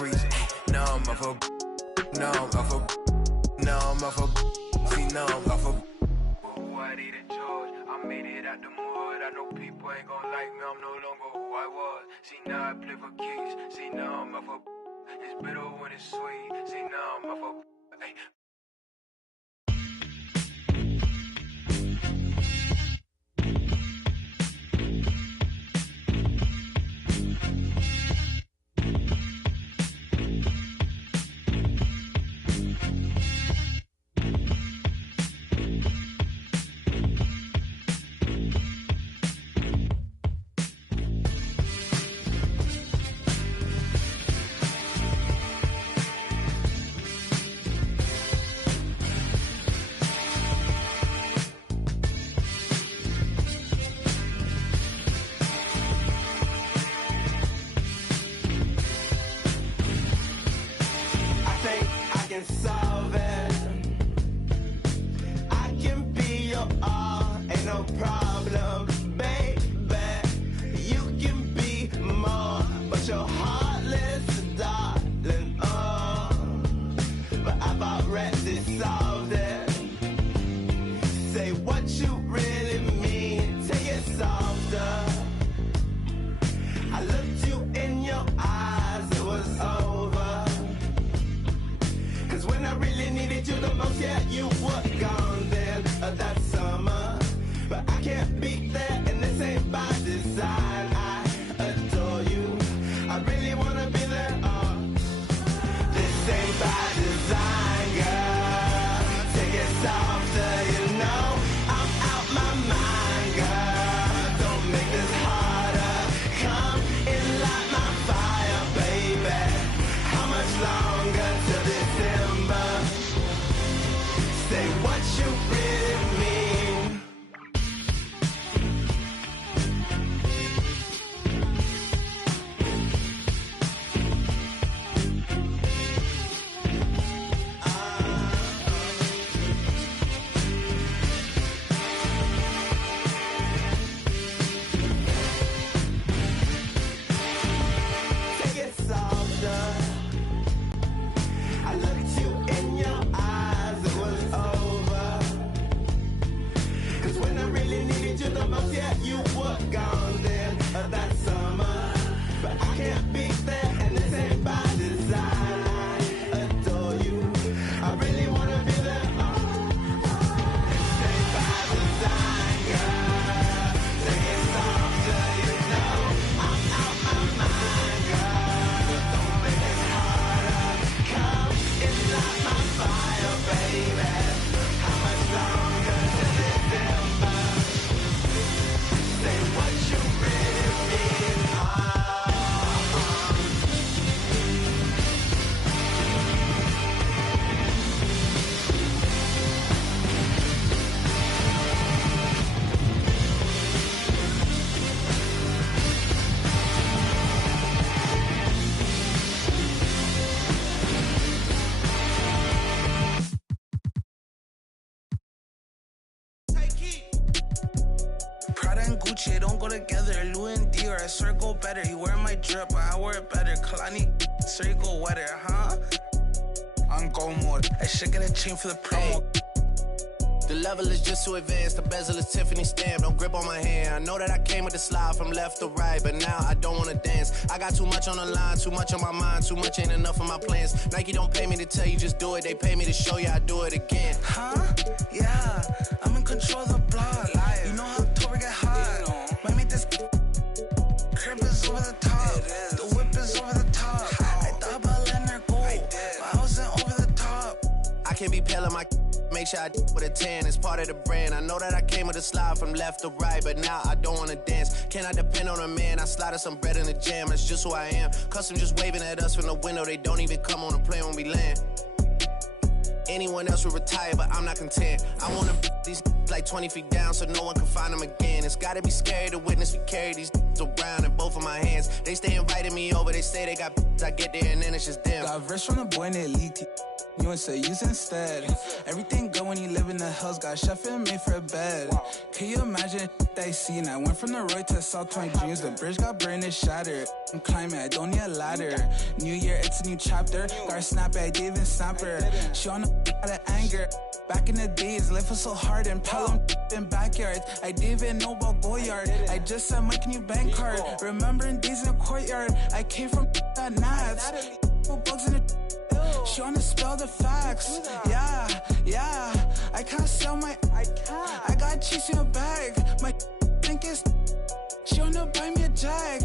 reason. Now I'm off a, now I'm off a, now I'm off a, see now I'm off a. Who I need in charge, I made it out the mud. I know people ain't gon' like me, I'm no longer who I was. See now I play for keys, see now I'm off a, it's bitter when it's sweet. See now I'm off a, hey. Solve it. I can be your all, ain't no problem, baby. You can be more, but you're heartless, darling. Oh, but I've already solved it. Say what you really mean, take it softer. I looked you in your eyes, it was over. When I really needed you the most, yeah, you were gone then that summer. But I can't be there, and this ain't by design. I adore you, I really wanna be there. This ain't by design, girl. Take it softer, you know I'm out my mind, girl. Don't make this harder. Come in, light my fire, baby. How much longer till December? Say what you really mean. Take it softer. I looked you in your eyes, it was over. Cause when I really needed you the most, yeah, you were gone then that summer. But I can't be there, and this ain't by design. I adore you, I really wanna be there. This ain't by design, girl. Take it softer, you know I'm out my mind, girl. Don't make it harder. Come and light my fire, baby. How much longer till December? Say what you really mean. Prada and Gucci, they don't go together. Louis and Dior, I swear go better. You wear my drip, but I wear it better. Kalani, swear you go wetter, huh? On go mode. I should get a chain for the promo. The level is just too advanced, the bezel is Tiffany stamp, don't grip on my hand. I know that I came with the slide from left to right, but now I don't wanna dance. I got too much on the line, too much on my mind, too much ain't enough of my plans. Nike don't pay me to tell you just do it, they pay me to show you I do it again. Huh? Yeah, I'm in control of the block. You know how October get hot. Might make this crib is over the top. The whip is over the top. I thought about letting her go, but I wasn't over the top. I can't be pale in my make sure I with a 10, it's part of the brand. I know that I came with a slide from left to right, but now I don't wanna dance. Can I depend on a man? I slided some bread in the jam, that's just who I am. Custom just waving at us from the window, they don't even come on the plane when we land. Anyone else would retire, but I'm not content. I wanna these like 20 feet down so no one can find them again. It's gotta be scary to witness me carry these around in both of my hands. They stay inviting me over, they say they got I get there and then it's just them. Got verse from the boy named Elite. You would say use instead. Everything good when you live in the hills. Got chef and made for a bed. Can you imagine they seen? I went from the road to South 20 dreams. The bridge got burned and shattered. I'm climbing, I don't need a ladder. New year, it's a new chapter. Got snap it, I didn't even snap her. She on the out of anger. Back in the days, life was so hard and Pelham in backyards. I didn't even know about Goyard. I just said, Mike, new bank card. Remembering days in the courtyard. I came from that Nats. Bugs in the she wanna spell the facts. Yeah. I can't sell my. I got cheese in a bag. My think is. She wanna buy me a jag.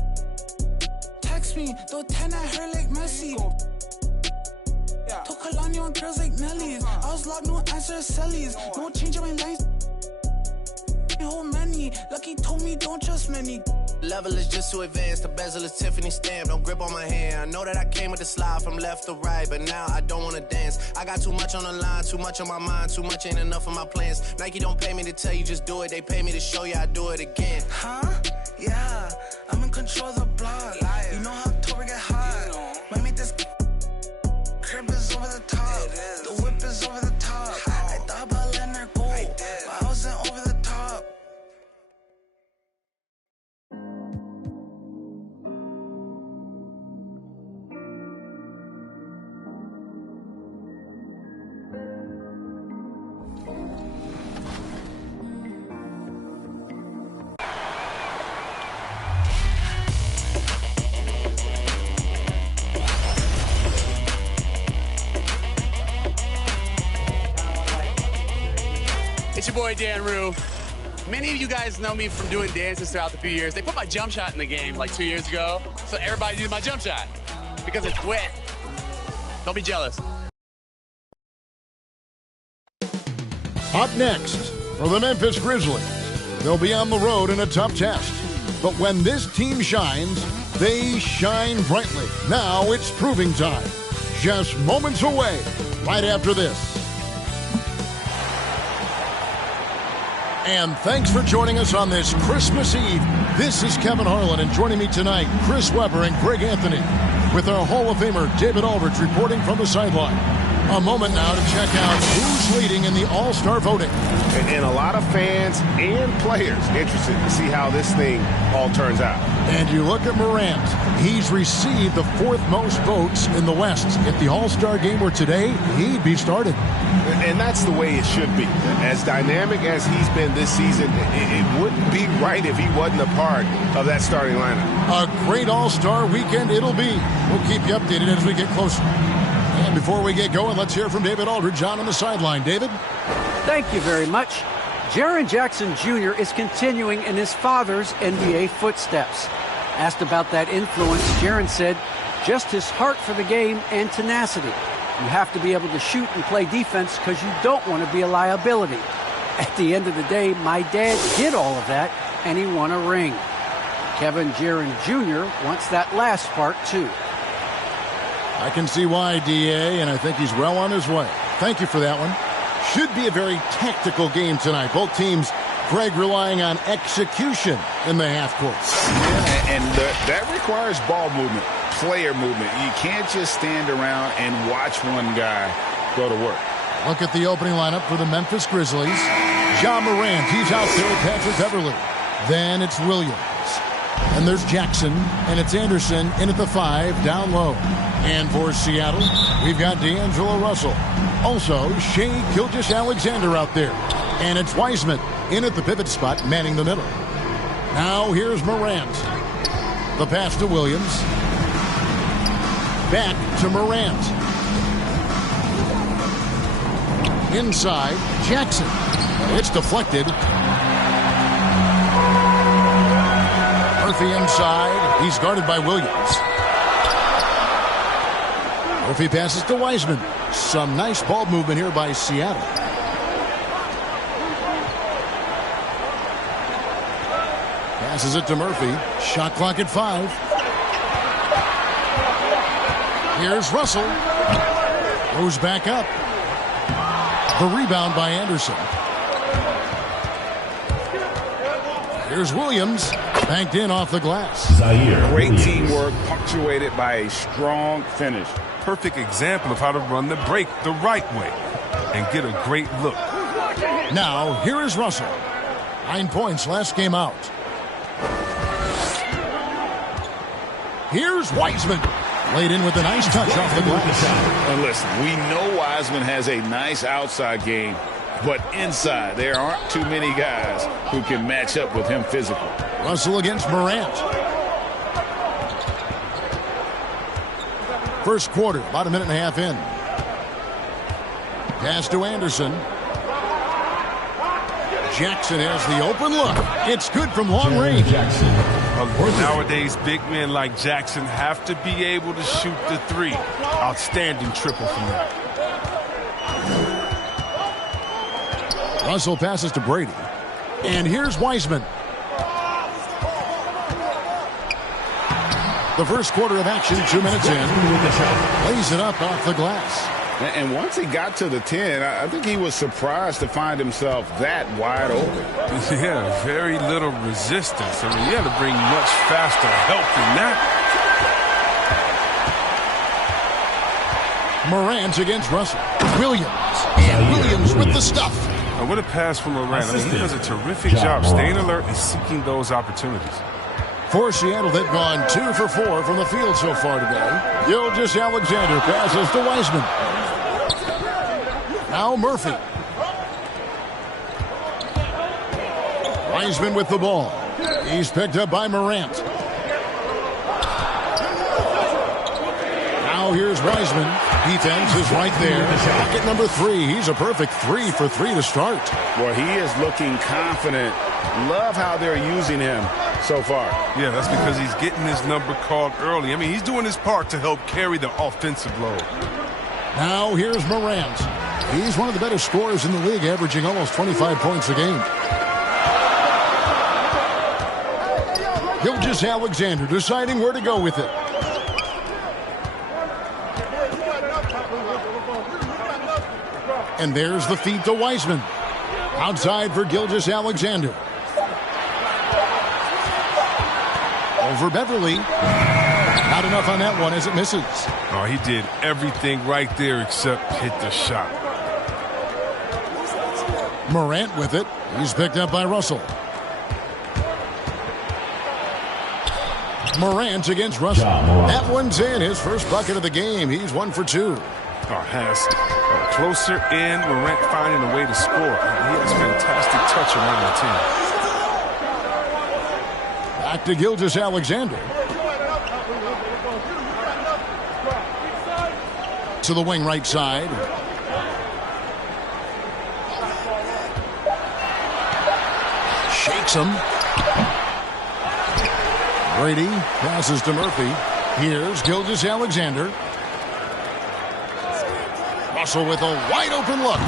Text me, throw 10 at her like Messi. Took Kalani on girls like Nelly's. I was locked, no answer to Sellies. No change in my lines. Whole many. Lucky told me don't trust many. Level is just too advanced, the bezel is Tiffany stamped. Don't grip on my hand. I know that I came with the slide from left to right, but now I don't wanna dance. I got too much on the line, too much on my mind, too much ain't enough of my plans. Nike don't pay me to tell you just do it, they pay me to show you I do it again. Huh? Yeah, I'm in control of the block. You know how October get hot. Might make this crib is over the top. The whip is over the top. I thought about letting her go, but I wasn't over the top. It's your boy Dan Rue. Many of you guys know me from doing dances throughout the few years. They put my jump shot in the game like 2 years ago, so everybody did my jump shot because it's wet. Don't be jealous. Up next, for the Memphis Grizzlies, they'll be on the road in a tough test. But when this team shines, they shine brightly. Now it's proving time. Just moments away, right after this. And thanks for joining us on this Christmas Eve. This is Kevin Harlan, and joining me tonight, Chris Webber and Greg Anthony, with our Hall of Famer David Aldridge reporting from the sideline. A moment now to check out who's leading in the All-Star voting. And a lot of fans and players interested to see how this thing all turns out. And you look at Morant. He's received the fourth most votes in the West. If the All-Star game were today, he'd be starting. And that's the way it should be. As dynamic as he's been this season, it wouldn't be right if he wasn't a part of that starting lineup. A great All-Star weekend it'll be. We'll keep you updated as we get closer. And before we get going, let's hear from David Aldridge on the sideline. David? Thank you very much. Jaren Jackson Jr. is continuing in his father's NBA footsteps. Asked about that influence, Jaren said, just his heart for the game and tenacity. You have to be able to shoot and play defense because you don't want to be a liability. At the end of the day, my dad did all of that, and he won a ring. Kevin Jaren Jr. wants that last part, too. I can see why, D.A., and I think he's well on his way. Thank you for that one. Should be a very tactical game tonight. Both teams, Greg, relying on execution in the half court. Yeah, and that requires ball movement, player movement. You can't just stand around and watch one guy go to work. Look at the opening lineup for the Memphis Grizzlies. Ja Morant, he's out there with Patrick Beverley. Then it's Williams. And there's Jackson, and it's Anderson in at the 5, down low. And for Seattle, we've got D'Angelo Russell. Also, Shai Gilgeous-Alexander out there. And it's Wiseman in at the pivot spot, manning the middle. Now here's Morant. The pass to Williams. Back to Morant. Inside, Jackson. It's deflected. Murphy inside. He's guarded by Williams. Murphy passes to Wiseman. Some nice ball movement here by Seattle. Passes it to Murphy. Shot clock at 5. Here's Russell. Goes back up. The rebound by Anderson. Here's Williams, banked in off the glass. Great teamwork, punctuated by a strong finish. Perfect example of how to run the break the right way and get a great look. Now, here is Russell. 9 points last game out. Here's Wiseman. Laid in with a nice touch off the glass. And listen, we know Wiseman has a nice outside game, but inside there aren't too many guys who can match up with him physically. Russell against Morant. First quarter, about a minute and a half in. Pass to Anderson. Jackson has the open look. It's good from long range. Nowadays, big men like Jackson have to be able to shoot the three. Outstanding triple from him. Russell passes to Brady. And here's Wiseman. The first quarter of action, 2 minutes in. Lays it up off the glass. And once he got to the 10, I think he was surprised to find himself that wide open. Yeah, very little resistance. I mean, you had to bring much faster help than that. Morant against Russell. Williams. And Williams with the stuff. And what a pass from Morant. I mean, he does a terrific job staying alert and seeking those opportunities. For Seattle, they've gone 2 for 4 from the field so far today. Gilgeous-Alexander passes to Wiseman. Now Murphy. Wiseman with the ball. He's picked up by Morant. Now here's Wiseman. Defense is right there. Pocket number 3. He's a perfect 3 for 3 to start. Well, he is looking confident. Love how they're using him so far. Yeah, that's because he's getting his number called early. I mean, he's doing his part to help carry the offensive load. Now here's Morant. He's one of the better scorers in the league, averaging almost 25 points a game. Gilgeous-Alexander deciding where to go with it. And there's the feed to Wiseman. Outside for Gilgeous-Alexander. Over Beverly. Not enough on that one as it misses. Oh, he did everything right there except hit the shot. Morant with it. He's picked up by Russell. Morant against Russell. That one's in. His first bucket of the game. He's 1 for 2. Closer in, Morant finding a way to score. He has fantastic touch around the team. Back to Gilgeous-Alexander. To the wing right side. Shakes him. Brady passes to Murphy. Here's Gilgeous-Alexander. Russell with a wide open look.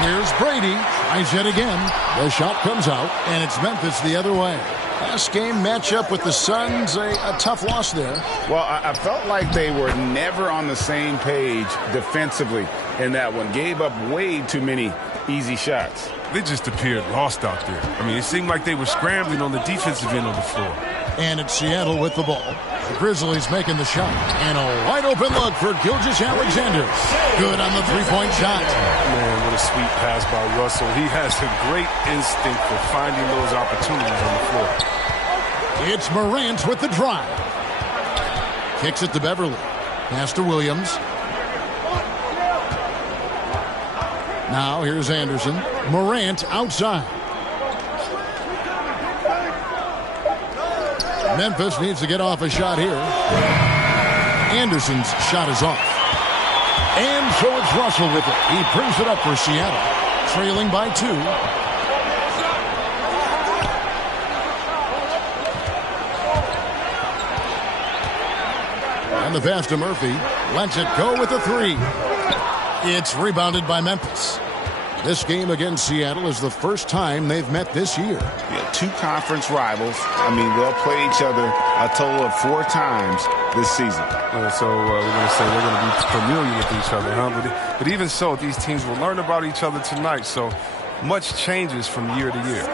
Here's Brady. Tries yet again. The shot comes out, and it's Memphis the other way. Last game matchup with the Suns, a tough loss there. Well, I felt like they were never on the same page defensively in that one. Gave up way too many easy shots. They just appeared lost out there. I mean, it seemed like they were scrambling on the defensive end of the floor. And it's Seattle with the ball. The Grizzlies making the shot. And a wide open look for Gilgeous-Alexander. Good on the three-point shot. Man, what a sweet pass by Russell. He has a great instinct for finding those opportunities on the floor. It's Morant with the drive. Kicks it to Beverly. Pass to Williams. Now here's Anderson. Morant outside. Memphis needs to get off a shot here. Anderson's shot is off. And so it's Russell with it. He brings it up for Seattle, trailing by 2. And the pass to Murphy. Lets it go with a 3. It's rebounded by Memphis. This game against Seattle is the first time they've met this year. Yeah, 2 conference rivals. I mean, they'll play each other a total of 4 times this season. So we're going to say they're going to be familiar with each other, huh? But even so, these teams will learn about each other tonight. So much changes from year to year.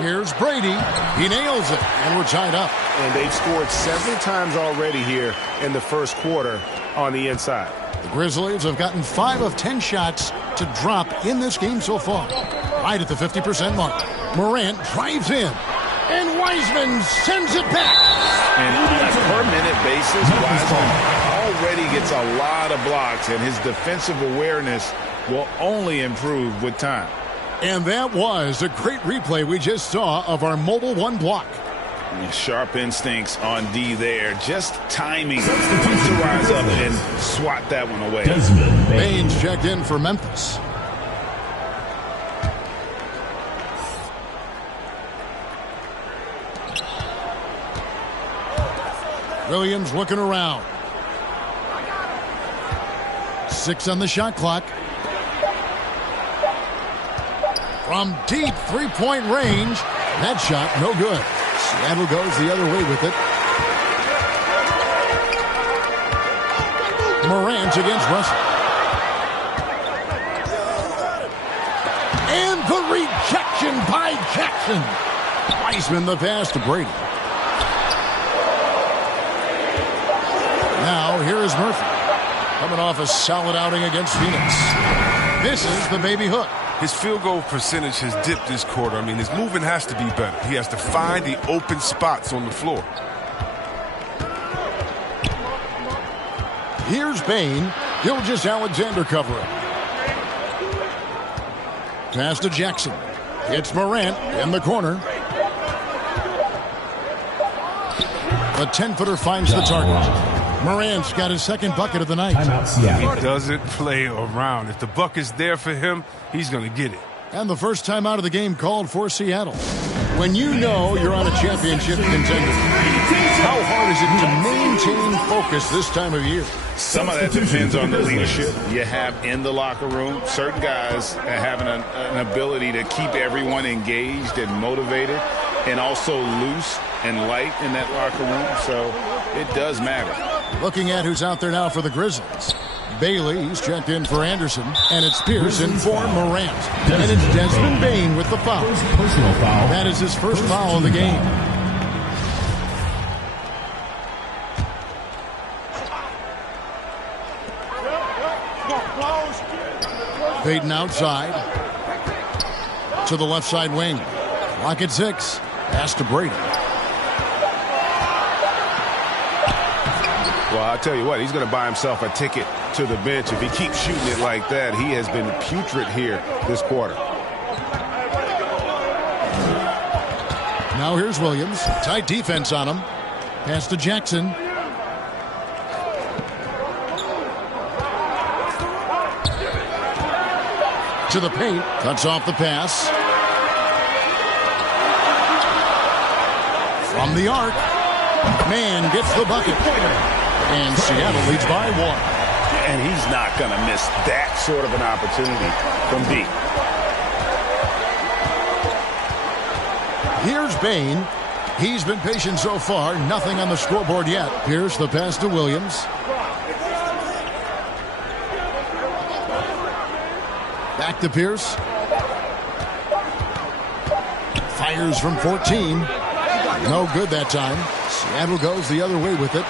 Here's Brady. He nails it, and we're tied up. And they've scored several times already here in the first quarter on the inside. The Grizzlies have gotten 5 of 10 shots to drop in this game so far. Right at the 50% mark. Morant drives in, and Wiseman sends it back. And on a per-minute basis, Wiseman already gets a lot of blocks, and his defensive awareness will only improve with time. And that was a great replay we just saw of our mobile one block. Sharp instincts on D there. Just timing to rise up and swat that one away. Baines checked in for Memphis. Williams looking around. 6 on the shot clock. From deep three-point range. That shot, no good. Seattle goes the other way with it. Morant against Russell. And the rejection by Jackson. Wiseman the pass to Brady. Now, here is Murphy. Coming off a solid outing against Phoenix. This is the baby hook. His field goal percentage has dipped this quarter. I mean, his movement has to be better. He has to find the open spots on the floor. Here's Bain. Gilgeous-Alexander covering. Pass to Jackson. It's Morant in the corner. The 10-footer finds the target. Morant's got his second bucket of the night. He doesn't play around. If the bucket's there for him, he's going to get it. And the first time out of the game called for Seattle. When you know you're on a championship contender, how hard is it to maintain focus this time of year? Some of that depends on the leadership you have in the locker room. Certain guys having an ability to keep everyone engaged and motivated and also loose and light in that locker room. So it does matter. Looking at who's out there now for the Grizzlies. Bailey, he's checked in for Anderson, and it's Pierce in for Morant. And it's Desmond Bain with the foul. Personal foul. That is his first foul of the game. Payton outside. To the left side wing. Clock at 6. Pass to Brady. Well, I'll tell you what, he's going to buy himself a ticket to the bench. If he keeps shooting it like that, he has been putrid here this quarter. Now here's Williams. Tight defense on him. Pass to Jackson. To the paint. Cuts off the pass. From the arc. Man gets the bucket. And Seattle leads by 1. And he's not going to miss that sort of an opportunity from deep. Here's Bain. He's been patient so far. Nothing on the scoreboard yet. Pierce the pass to Williams. Back to Pierce. Fires from 14. No good that time. Seattle goes the other way with it.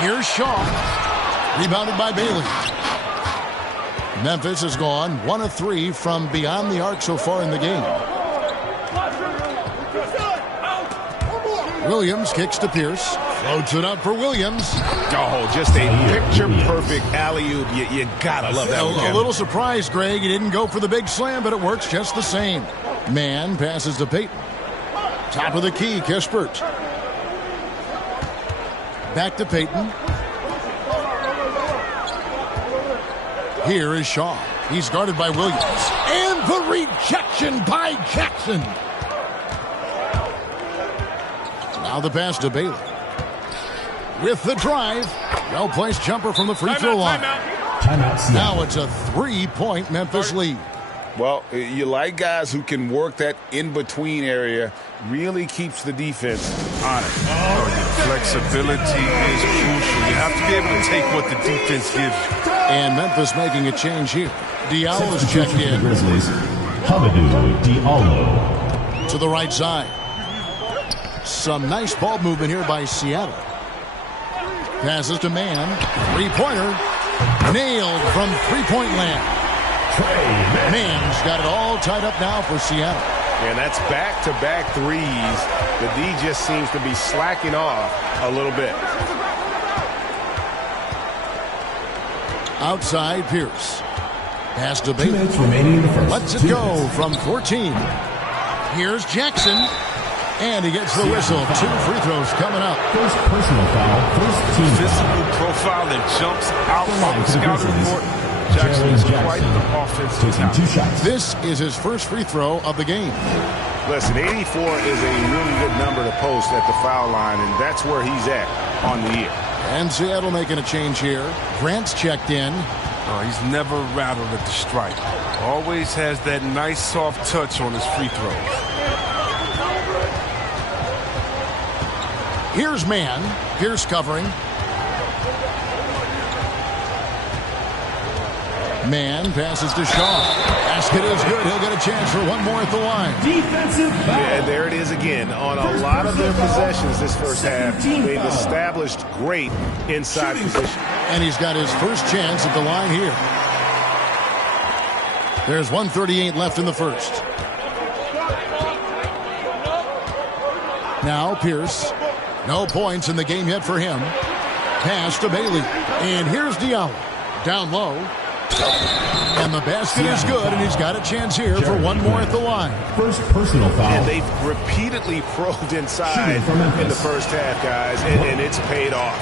Here's Shaw. Rebounded by Bailey. Memphis has gone 1 of 3 from beyond the arc so far in the game. Williams kicks to Pierce. Floats it up for Williams. Oh, just a picture-perfect alley-oop. You gotta love that one. A little surprised, Greg. He didn't go for the big slam, but it works just the same. Man passes to Payton. Top of the key, Kispert. Back to Payton. Here is Shaw. He's guarded by Williams. And the rejection by Jackson. Now the pass to Bailey. With the drive. Well-placed jumper from the free throw line. Timeout. Now it's a 3-point Memphis lead. Well, you like guys who can work that in-between area. Really keeps the defense honest. Flexibility is crucial. You have to be able to take what the defense gives you. And Memphis making a change here. Diallo's checked in. Grizzlies. Hamidou Diallo. To the right side. Some nice ball movement here by Seattle. Passes to Mann. Three-pointer. Nailed from three-point land. Mann's got it all tied up now for Seattle. And that's back-to-back threes. The D just seems to be slacking off a little bit. Outside Pierce. Pass to 2 Bailey. minutes remaining in the first. Lets it go from 14. Here's Jackson. And he gets the whistle. 2 free throws coming up. First personal foul, first team Physical profile that jumps out from the scouting report. Jackson is quite the offensive taking 2 shots. This is his first free throw of the game. Listen, 84 is a really good number to post at the foul line, and that's where he's at on the year. And Seattle making a change here. Grant's checked in. He's never rattled at the stripe. Always has that nice soft touch on his free throws. Here's Mann. Pierce covering. Mann passes to Shaw. Basket is good. He'll get a chance for one more at the line. Defensive foul. Yeah, there it is again. On a lot of their possessions this first half, they've established great inside position. And he's got his first chance at the line here. There's 1:38 left in the first. Now Pierce. No points in the game yet for him. Pass to Bailey. And here's Diallo. Down low. And the basket is good, and he's got a chance here for one more at the line. First personal foul. And they've repeatedly probed inside in the first half, guys, and it's paid off.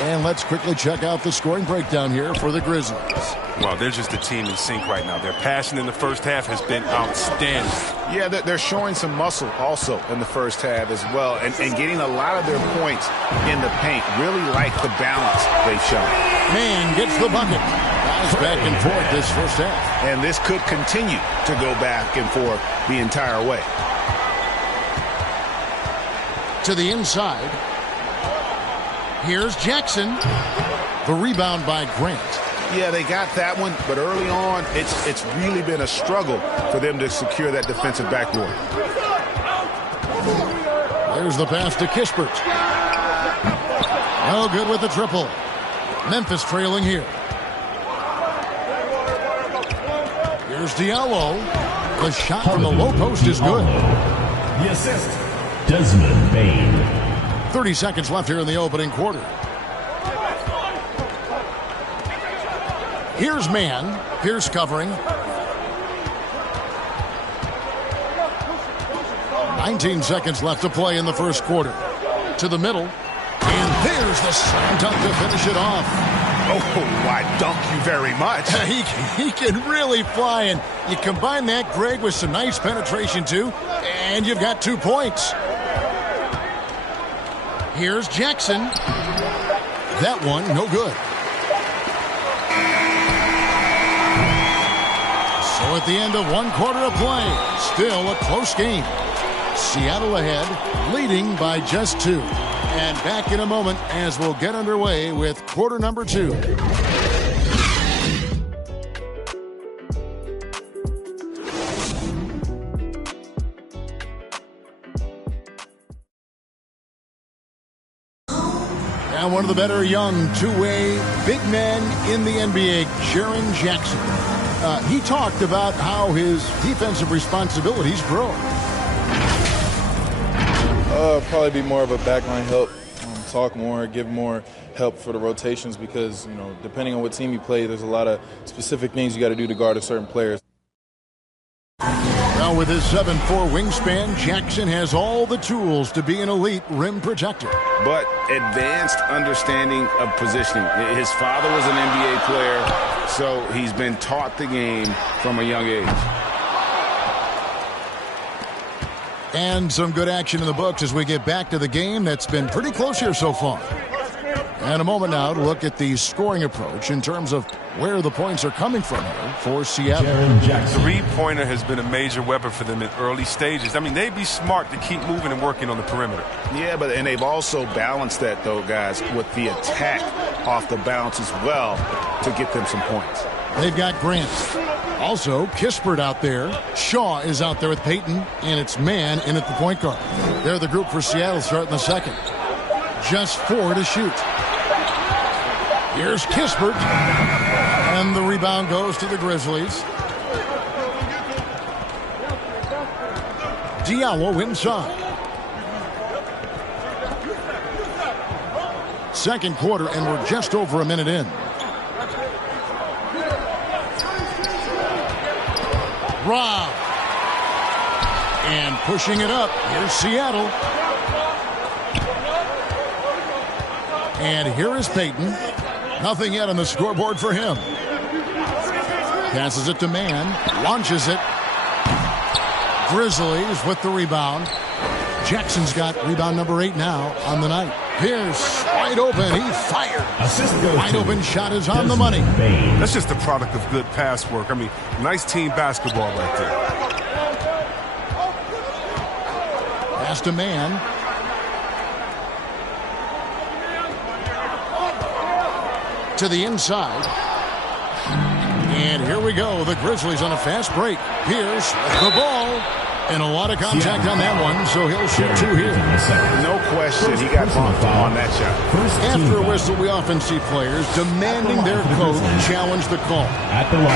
And let's quickly check out the scoring breakdown here for the Grizzlies. Well, they're just a team in sync right now. Their passing in the first half has been outstanding. Yeah, they're showing some muscle also in the first half as well, and getting a lot of their points in the paint. Really like the balance they've shown. Man gets the bucket. Guys back and forth this first half. And this could continue to go back and forth the entire way. To the inside. Here's Jackson. The rebound by Grant. Yeah, they got that one, but early on, it's really been a struggle for them to secure that defensive backboard. There's the pass to Kispert. No good with the triple. Memphis trailing here. Here's Diallo. The shot from the low post is good. The assist, Desmond Bain. 30 seconds left here in the opening quarter. Here's Mann. Pierce covering. 19 seconds left to play in the first quarter. To the middle. And there's the slam dunk to finish it off. Oh, why dunk you very much. He can really fly, and you combine that, Greg, with some nice penetration too, and you've got 2 points. Here's Jackson. That one, no good. So at the end of one quarter of play, still a close game. Seattle ahead, leading by just 2. And back in a moment as we'll get underway with quarter number 2. And one of the better young two-way big men in the NBA, Jaren Jackson. He talked about how his defensive responsibilities grow. Probably be more of a backline help, talk more, give more help for the rotations because, you know, depending on what team you play, there's a lot of specific things you got to do to guard a certain player. Well, with his 7'4" wingspan, Jackson has all the tools to be an elite rim protector. But advanced understanding of positioning. His father was an NBA player, so he's been taught the game from a young age. And some good action in the books as we get back to the game that's been pretty close here so far. And a moment now to look at the scoring approach in terms of where the points are coming from here for Seattle. Three-pointer has been a major weapon for them in early stages. I mean, they'd be smart to keep moving and working on the perimeter. Yeah, and they've also balanced that, though, guys, with the attack off the bounce as well to get them some points. They've got Grant Also, Kispert out there. Shaw is out there with Payton, and it's Mann in at the point guard. They're the group for Seattle starting the second. Just 4 to shoot. Here's Kispert, and the rebound goes to the Grizzlies. Diallo inside. Second quarter, and we're just over a minute in. Rob. And pushing it up. Here's Seattle. And here is Payton. Nothing yet on the scoreboard for him. Passes it to Mann. Launches it. Grizzlies with the rebound. Jackson's got rebound number 8 now on the night. Pierce, wide open. He fired. Wide open shot is on the money. That's just a product of good pass work. I mean, nice team basketball right there. Pass to Mann. To the inside. And here we go. The Grizzlies on a fast break. Pierce with the ball. And a lot of contact on that one, so he'll shoot 2 here. No question, he got bumped on that shot. After a whistle, we often see players demanding their coach challenge the call.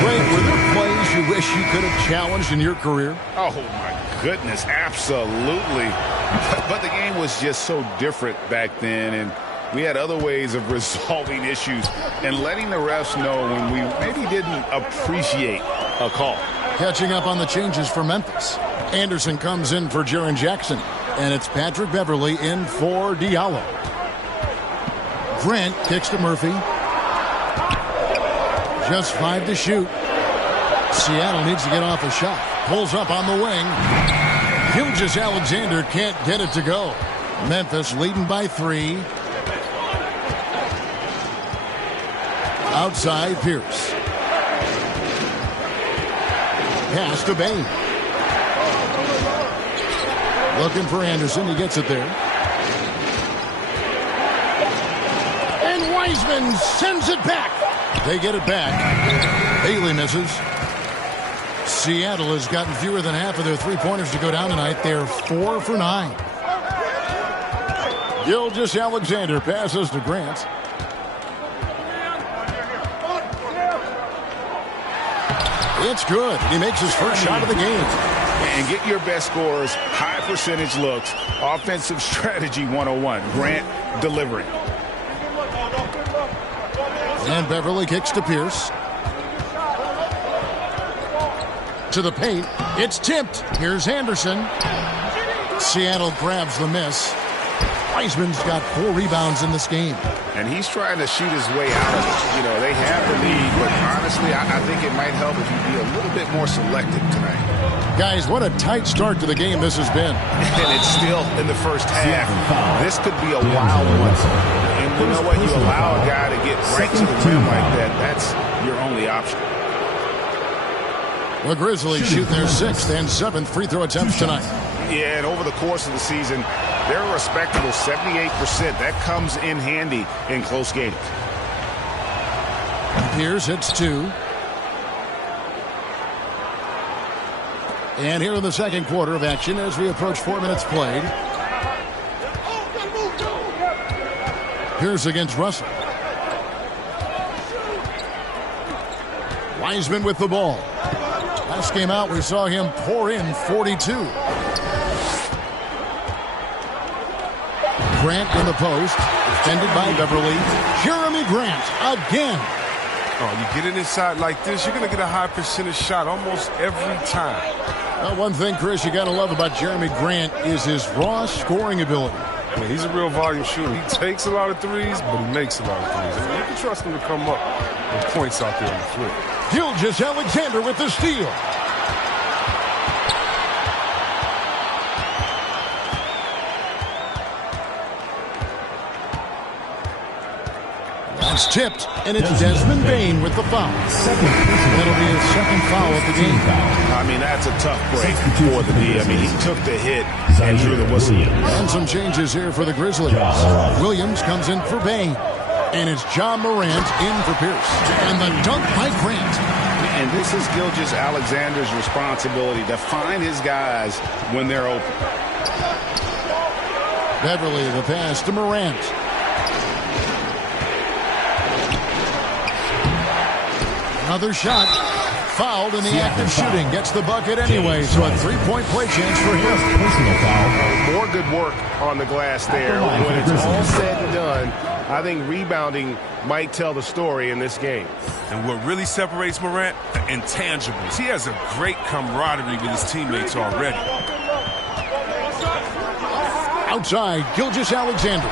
Ray, were there plays you wish you could have challenged in your career? Oh, my goodness, absolutely. But the game was just so different back then, and we had other ways of resolving issues and letting the refs know when we maybe didn't appreciate a call. Catching up on the changes for Memphis. Anderson comes in for Jaren Jackson. And it's Patrick Beverley in for Diallo. Grant kicks to Murphy. Just 5 to shoot. Seattle needs to get off a shot. Pulls up on the wing. Gilgeous-Alexander can't get it to go. Memphis leading by 3. Outside, Pierce. Pass to Bain. Looking for Anderson. He gets it there. And Wiseman sends it back. They get it back. Bailey misses. Seattle has gotten fewer than half of their three-pointers to go down tonight. They're 4 for 9. Gilgeous-Alexander passes to Grant. It's good. He makes his first shot of the game. And get your best scorers, high percentage looks, offensive strategy 101. Grant delivering. And Beverly kicks to Pierce. To the paint. It's tipped. Here's Anderson. Seattle grabs the miss. Wiseman's got 4 rebounds in this game. And he's trying to shoot his way out of it. You know, they have the lead, but honestly, I think it might help if you be a little bit more selective tonight. Guys, what a tight start to the game this has been. And it's still in the first half. This could be a wild one. And you know what? You allow a guy to get right to the rim like that, that's your only option. The Grizzlies shoot their 6th and 7th free throw attempts tonight. Yeah, and over the course of the season, they're a respectable 78%. That comes in handy in close games. Pierce hits 2. And here in the second quarter of action as we approach 4 minutes played. Pierce against Russell. Wiseman with the ball. Last game out, we saw him pour in 42. Grant in the post. Defended by Beverly. Jeremy Grant again. Oh, you get it inside like this, you're going to get a high percentage shot almost every time. Well, one thing, Chris, you got to love about Jeremy Grant is his raw scoring ability. I mean, he's a real volume shooter. He takes a lot of threes, but he makes a lot of threes. I mean, you can trust him to come up with points out there on the floor. Gilgeous-Alexander with the steal. It's tipped, and it's Desmond Bain with the foul. That'll be his second foul of the game. I mean, that's a tough break for the D. I mean, he took the hit and drew the whistle. And some changes here for the Grizzlies. Williams comes in for Bain. And it's John Morant in for Pierce. And the dunk by Grant. And this is Gilgeous Alexander's responsibility to find his guys when they're open. Beverly, the pass to Morant. Another shot. Fouled in the act of shooting. Gets the bucket anyway, so a three-point play chance for him. Personal foul. More good work on the glass there. When it's all said and done, I think rebounding might tell the story in this game. And what really separates Morant? The intangibles. He has a great camaraderie with his teammates already. Outside, Gilgeous Alexander.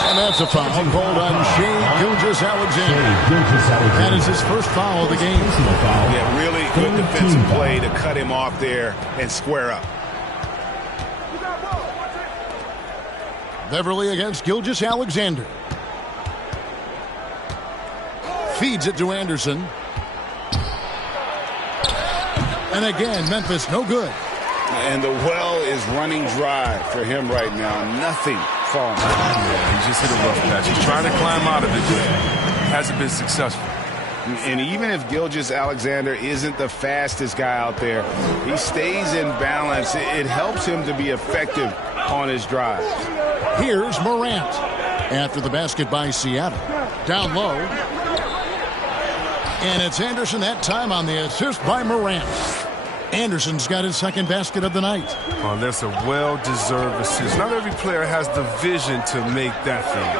And that's a foul called on Shai Gilgeous-Alexander. That is his first foul of the game. Yeah, really good defensive play to cut him off there and square up. Beverly against Gilgeous-Alexander. Feeds it to Anderson. And again, Memphis no good. And the well is running dry for him right now. Nothing falling. Yeah, he just hit a rough patch. He's trying to climb out of it, but hasn't been successful. And even if Gilgeous-Alexander isn't the fastest guy out there, he stays in balance. It helps him to be effective on his drive. Here's Morant. After the basket by Seattle. Down low. And it's Anderson that time on the assist by Morant. Anderson's got his second basket of the night. Oh, that's a well-deserved assist. Not every player has the vision to make that thing.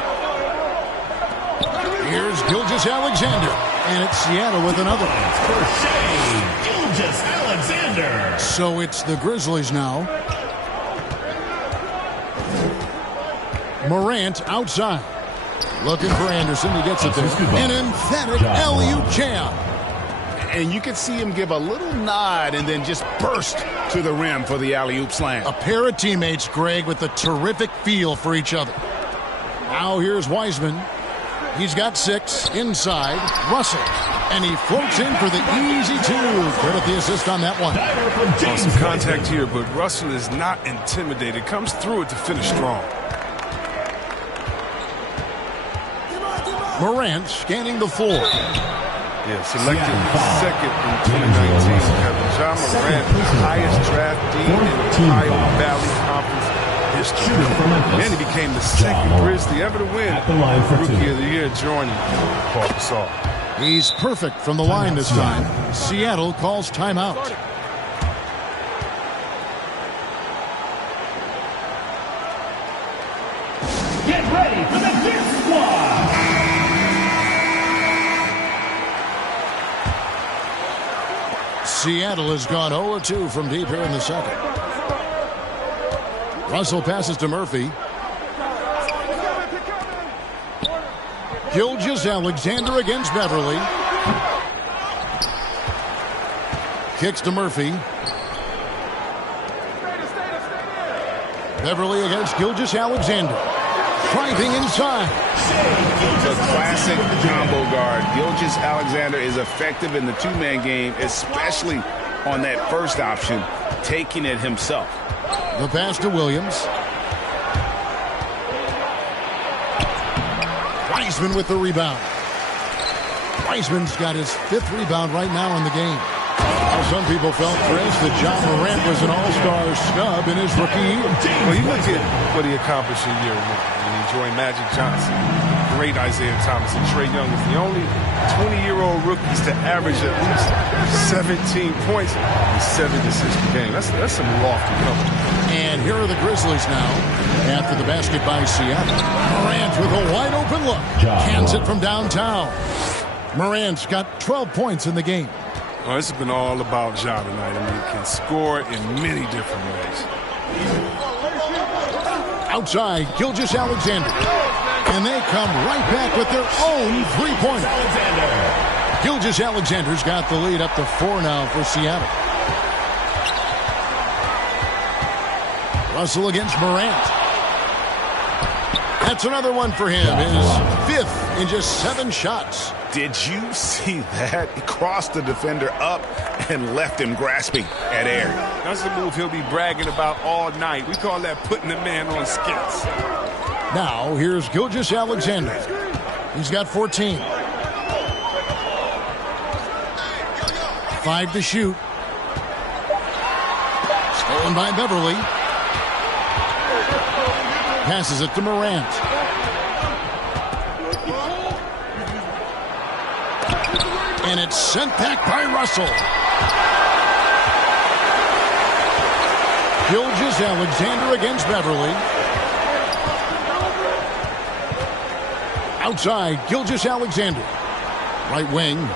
Here's Gilgeous-Alexander. And it's Seattle with another. For Shai Gilgeous-Alexander. So it's the Grizzlies now. Morant outside. Looking for Anderson. He gets it there. An emphatic alley-oop jam. And you can see him give a little nod and then just burst to the rim for the alley-oop slam. A pair of teammates, Greg, with a terrific feel for each other. Now here's Wiseman. He's got 6 inside. Russell. And he floats in for the easy 2. Credit the assist on that one. Some contact here, but Russell is not intimidated. Comes through it to finish strong. Morant scanning the floor. Yeah, selected second in 2019. Ja Morant, the highest draftee in Ohio Valley Conference history. Then he became the second Grizzly ever to win Rookie of the Year, joining Paul Gasol. He's perfect from the line this time. Seattle calls timeout. Get ready for the Gear Squad. Seattle has gone 0-2 from deep here in the second. Russell passes to Murphy. Gilgeous-Alexander against Beverly. Kicks to Murphy. Beverly against Gilgeous-Alexander. Driving inside. The classic combo guard. Gilgeous-Alexander is effective in the two-man game, especially on that first option, taking it himself. The pass to Williams. Wiseman with the rebound. Wiseman's got his 5th rebound right now in the game. Now some people felt, Chris, that Ja Morant was an all-star snub in his rookie year. Well, you look at what he accomplished in year 1. He joined Magic Johnson, great Isaiah Thomas, and Trae Young is the only 20-year-old rookies to average at least 17 points and 7 assists per game. That's some lofty coverage. And here are the Grizzlies now after the basket by Seattle. Morant with a wide-open look. Cans it from downtown. Morant's got 12 points in the game. Well, this has been all about Ja tonight. I mean, he can score in many different ways. Outside, Gilgeous-Alexander. And they come right back with their own three-pointer. Gilgeous-Alexander's got the lead up to 4 now for Seattle. Russell against Morant. That's another one for him. His 5th in just 7 shots. Did you see that? He crossed the defender up and left him grasping at air. That's the move he'll be bragging about all night. We call that putting the man on skates. Now, here's Gilgeous-Alexander. He's got 14. 5 to shoot. Stolen by Beverly. Passes it to Morant. And it's sent back by Russell. Gilgeous-Alexander against Beverly. Outside, Gilgeous-Alexander. Right wing.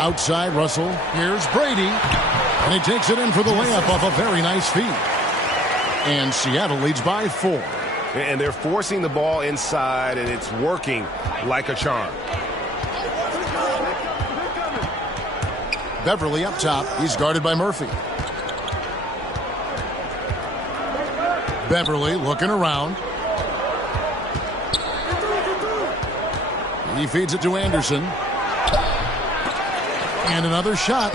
Outside, Russell. Here's Brady. And he takes it in for the layup off a very nice feed. And Seattle leads by 4. And they're forcing the ball inside, and it's working like a charm. Beverly up top. He's guarded by Murphy. Beverly looking around. He feeds it to Anderson. And another shot.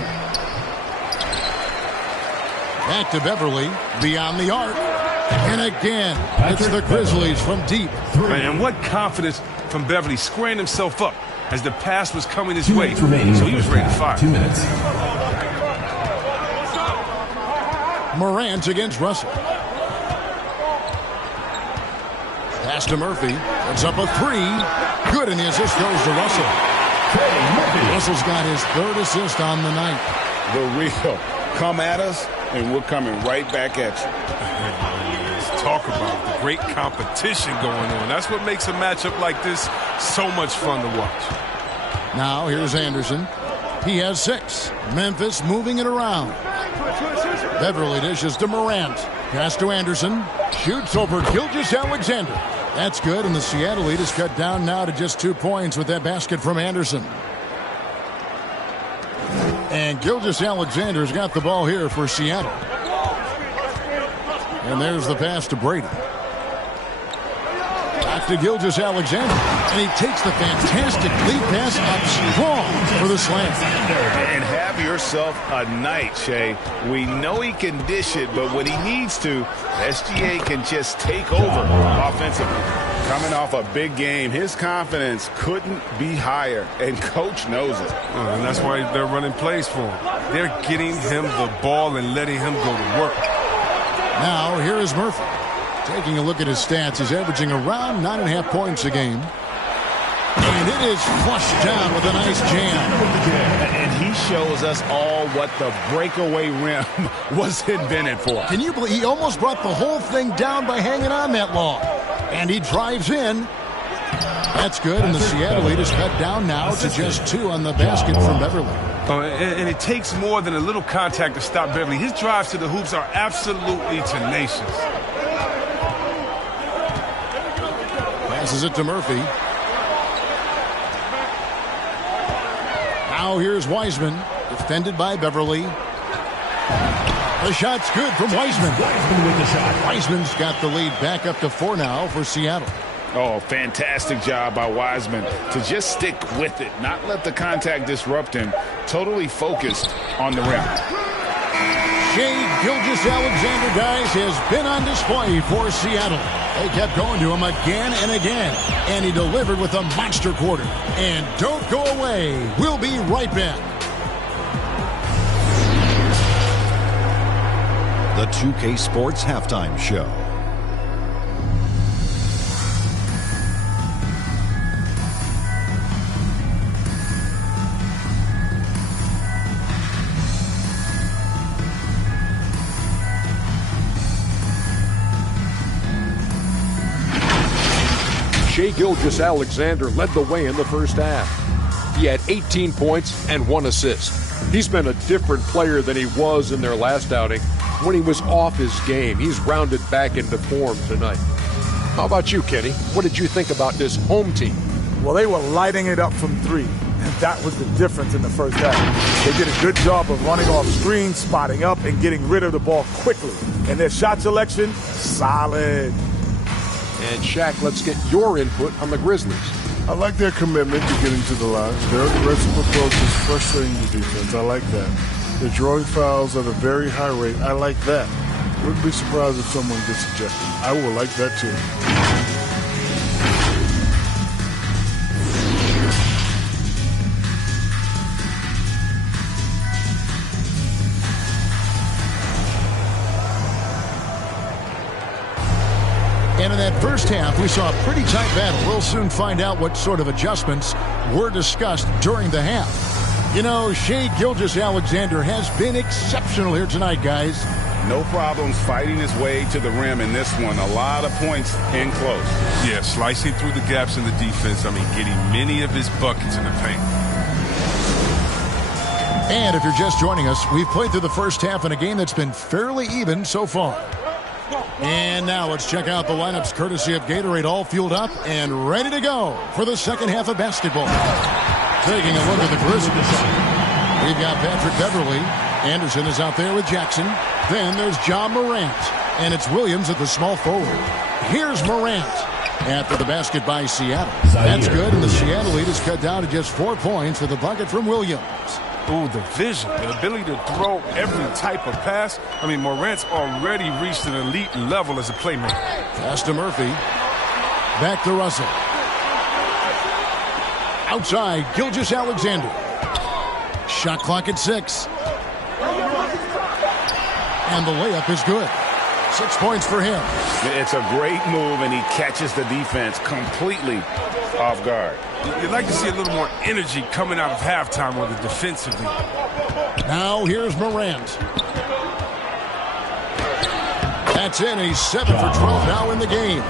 Back to Beverly. Beyond the arc. And again, it's the Grizzlies from deep. And what confidence from Beverly squaring himself up as the pass was coming his way. So he was ready to fire. 2 minutes. Morant against Russell. Pass to Murphy. Puts up a 3. Good, and the assist goes to Russell. Russell's got his 3rd assist on the night. The real. Come at us, and we're coming right back at you. Let's talk about the great competition going on. That's what makes a matchup like this so much fun to watch. Now here's Anderson. He has 6. Memphis moving it around. Beverly dishes to Morant. Pass to Anderson. Shoots over Gilgeous-Alexander. That's good, and the Seattle lead is cut down now to just 2 points with that basket from Anderson. And Gilgeous-Alexander's got the ball here for Seattle. And there's the pass to Brady. Back to Gilgeous-Alexander. And he takes the fantastic lead pass up strong for the slam. And have yourself a night, Shea. We know he can dish it, but when he needs to, SGA can just take over offensively. Coming off a big game, his confidence couldn't be higher, and Coach knows it. And that's why they're running plays for him. They're getting him the ball and letting him go to work. Now, here is Murphy. Taking a look at his stats, he's averaging around 9.5 points a game. And it is flushed down with a nice jam. And he shows us all what the breakaway rim was invented for. Can you believe he almost brought the whole thing down by hanging on that long? And he drives in. That's good, and the Seattle lead is cut down now to just 2 on the basket from Beverly. And it takes more than a little contact to stop Beverly. His drives to the hoops are absolutely tenacious. Passes it to Murphy. Now here's Wiseman, defended by Beverly. The shot's good from Wiseman. Wiseman with the shot. Wiseman's got the lead back up to 4 now for Seattle. Oh, fantastic job by Wiseman to just stick with it, not let the contact disrupt him. Totally focused on the rim. Shea Gilgeous-Alexander, guys, has been on display for Seattle. They kept going to him again and again, and he delivered with a monster quarter. And don't go away. We'll be right back. The 2K Sports Halftime Show. Shea Gilgeous-Alexander led the way in the first half. He had 18 points and 1 assist. He's been a different player than he was in their last outing when he was off his game. He's rounded back into form tonight. How about you, Kenny? What did you think about this home team? Well, they were lighting it up from 3, and that was the difference in the first half. They did a good job of running off screens, spotting up, and getting rid of the ball quickly. And their shot selection, solid. And Shaq, let's get your input on the Grizzlies. I like their commitment to getting to the line. Their aggressive approach is frustrating the defense. I like that. They're drawing fouls at a very high rate. I like that. Wouldn't be surprised if someone gets ejected. I will like that too. And in that first half, we saw a pretty tight battle. We'll soon find out what sort of adjustments were discussed during the half. You know, Shai Gilgeous-Alexander has been exceptional here tonight, guys. No problems fighting his way to the rim in this one. A lot of points in close. Yeah, slicing through the gaps in the defense. I mean, getting many of his buckets in the paint. And if you're just joining us, we've played through the first half in a game that's been fairly even so far. And now let's check out the lineups courtesy of Gatorade, all fueled up and ready to go for the second half of basketball. Taking a look at the Grizzlies. We've got Patrick Beverley. Anderson is out there with Jackson. Then there's John Morant. And it's Williams at the small forward. Here's Morant after the basket by Seattle. That's good, and the Seattle lead is cut down to just 4 points with a bucket from Williams. Ooh, the vision, the ability to throw every type of pass. I mean, Morant's already reached an elite level as a playmaker. Pass to Murphy. Back to Russell. Outside, Gilgeous-Alexander. Shot clock at 6. And the layup is good. 6 points for him. It's a great move, and he catches the defense completely off guard. You'd like to see a little more energy coming out of halftime on the defensive end. Now here's Morant. That's in. He's 7 for 12 now in the game.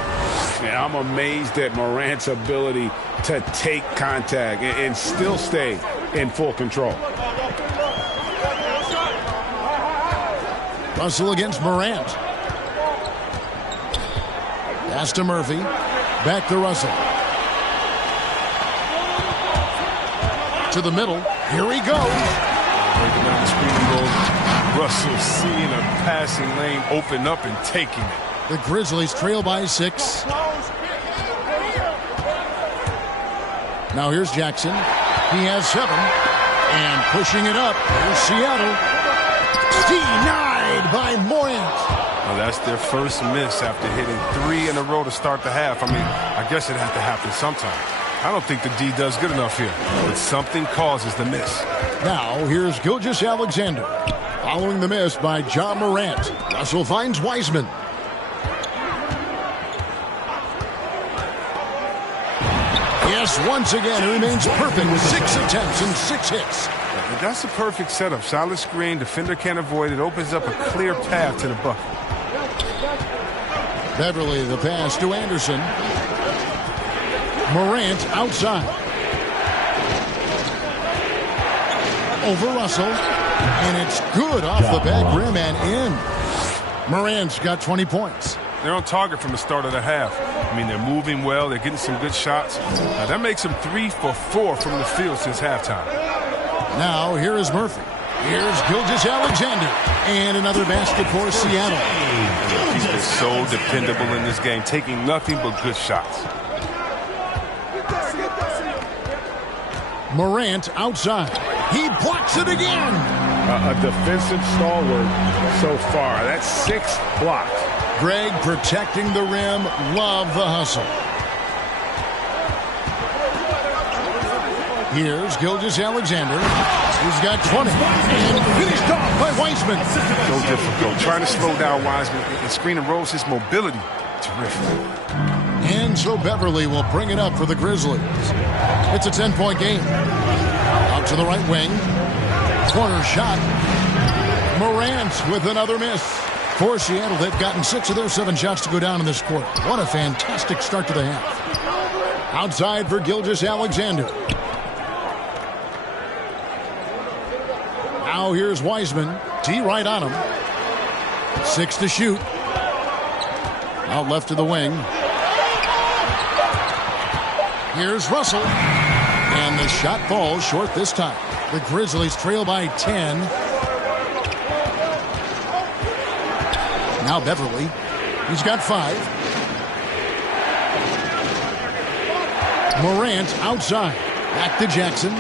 Yeah, I'm amazed at Morant's ability to take contact and still stay in full control. Russell against Morant. Pass to Murphy. Back to Russell. To the middle. Here he goes. Breaking down the screen goal. Russell seeing a passing lane open up and taking it. The Grizzlies trail by 6. Now here's Jackson. He has 7. And pushing it up. Here's Seattle. Denied by Morant. Well, that's their first miss after hitting 3 in a row to start the half. I mean, I guess it had to happen sometime. I don't think the D does good enough here, but something causes the miss. Now, here's Gilgeous-Alexander. Following the miss by John Morant. Russell finds Wiseman. Yes, once again, he remains perfect with 6 attempts and 6 hits. That's a perfect setup. Solid screen, defender can't avoid it. Opens up a clear path to the bucket. Beverley, the pass to Anderson. Morant outside. Over Russell. And it's good off the back rim and in. Morant's got 20 points. They're on target from the start of the half. I mean, they're moving well. They're getting some good shots. Now, that makes them 3 for 4 from the field since halftime. Now, here is Murphy. Here's Gilgeous-Alexander. And another basket for Seattle. He's been so dependable in this game, taking nothing but good shots. Morant outside. He blocks it again. A defensive stalwart so far. That's 6 blocks. Greg protecting the rim. Love the hustle. Here's Gilgeous-Alexander. He's got 20. And finished off by Wiseman. No difficult. Trying to slow down Wiseman and screen and rolls his mobility. Terrific. And so Beverley will bring it up for the Grizzlies. It's a 10-point game. Out to the right wing. Corner shot. Morant with another miss. For Seattle, they've gotten 6 of their 7 shots to go down in this quarter. What a fantastic start to the half. Outside for Gilgeous-Alexander. Now here's Wiseman. T right on him. 6 to shoot. Out left to the wing. Here's Russell. And the shot falls short this time. The Grizzlies trail by 10. Now Beverley. He's got 5. Morant outside. Back to Jackson.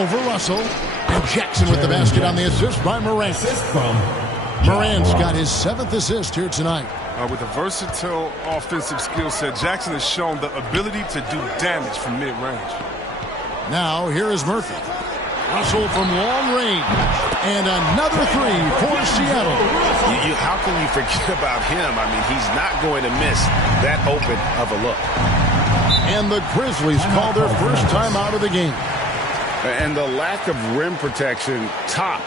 Over Russell. And Jackson with the basket on the assist by Morant. Morant's got his 7th assist here tonight. With a versatile offensive skill set, Jackson has shown the ability to do damage from mid-range. Now, here is Murphy. Russell from long range. And another three for Seattle. How can you forget about him? I mean, he's not going to miss that open of a look. And the Grizzlies call their first time out of the game. And the lack of rim protection, top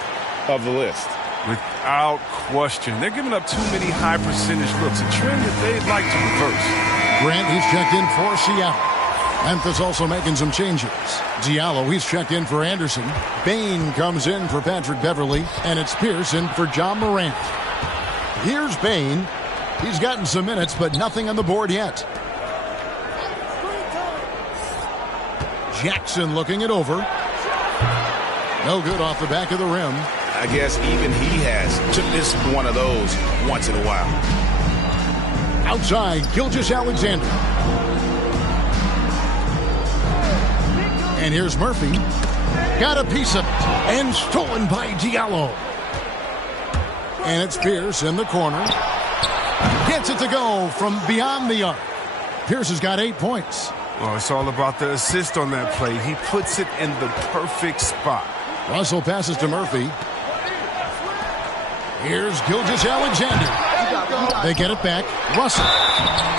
of the list. Without question. They're giving up too many high percentage looks, a trend that they'd like to reverse. Grant, he's checked in for Seattle. Memphis also making some changes. Diallo, he's checked in for Anderson. Bain comes in for Patrick Beverly. And it's Pearson for John Morant. Here's Bain. He's gotten some minutes, but nothing on the board yet. Jackson looking it over. No good off the back of the rim. I guess even he has to miss one of those once in a while. Outside, Gilgeous-Alexander. And here's Murphy. Got a piece of it. And stolen by Diallo. And it's Pierce in the corner. Gets it to go from beyond the arc. Pierce has got 8 points. Well, it's all about the assist on that play. He puts it in the perfect spot. Russell passes to Murphy. Here's Gilgeous-Alexander. They get it back. Russell.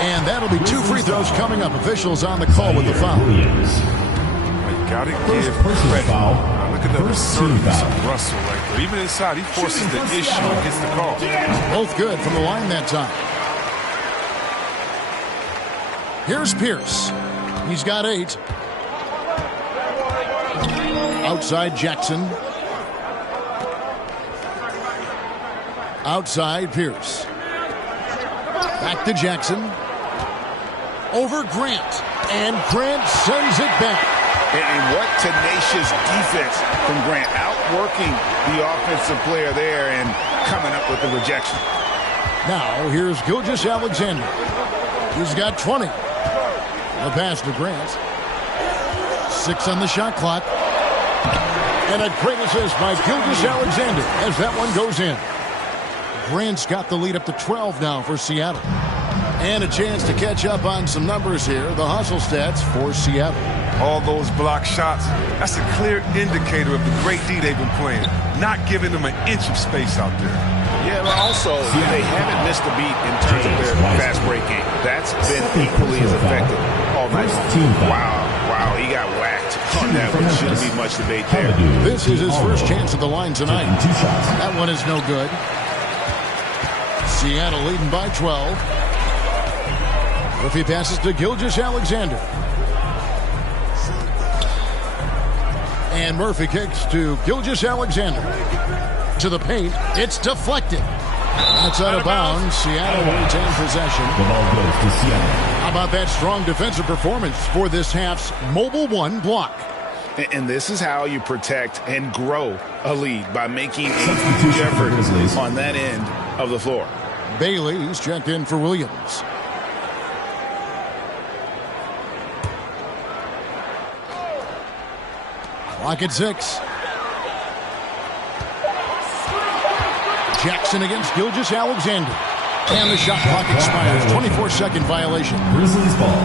And that'll be 2 free throws coming up. Officials on the call with the foul. Got to give credit. Look at the assertiveness of Russell right there. Even inside, he forces the issue and gets the call. Both good from the line that time. Here's Pierce. He's got 8. Outside Jackson. Outside Pierce. Back to Jackson. Over Grant. And Grant sends it back. And what tenacious defense from Grant. Outworking the offensive player there and coming up with the rejection. Now here's Gilgeous-Alexander. He's got 20. The pass to Grant. 6 on the shot clock. And a great assist by Gilgeous-Alexander as that one goes in. Grant's got the lead up to 12 now for Seattle. And a chance to catch up on some numbers here. The hustle stats for Seattle. All those block shots, that's a clear indicator of the great D they've been playing. Not giving them an inch of space out there. Yeah, but also, they haven't missed a beat in terms of their fast break game. That's been equally as effective all night long. Wow, he got whacked on that one. Shouldn't be much debate there. This is his first chance at the line tonight. That one is no good. Seattle leading by 12. Murphy passes to Gilgeous-Alexander. And Murphy kicks to Gilgeous-Alexander. To the paint. It's deflected. That's out of bounds. Seattle will retain possession. The ball goes to Seattle. How about that strong defensive performance for this half's Mobile 1 block? And this is how you protect and grow a lead, by making a huge effort on that end of the floor. Bailey's checked in for Williams. Clock at 6. Jackson against Gilgeous-Alexander. And the shot clock expires. 24-second violation. Grizzlies ball.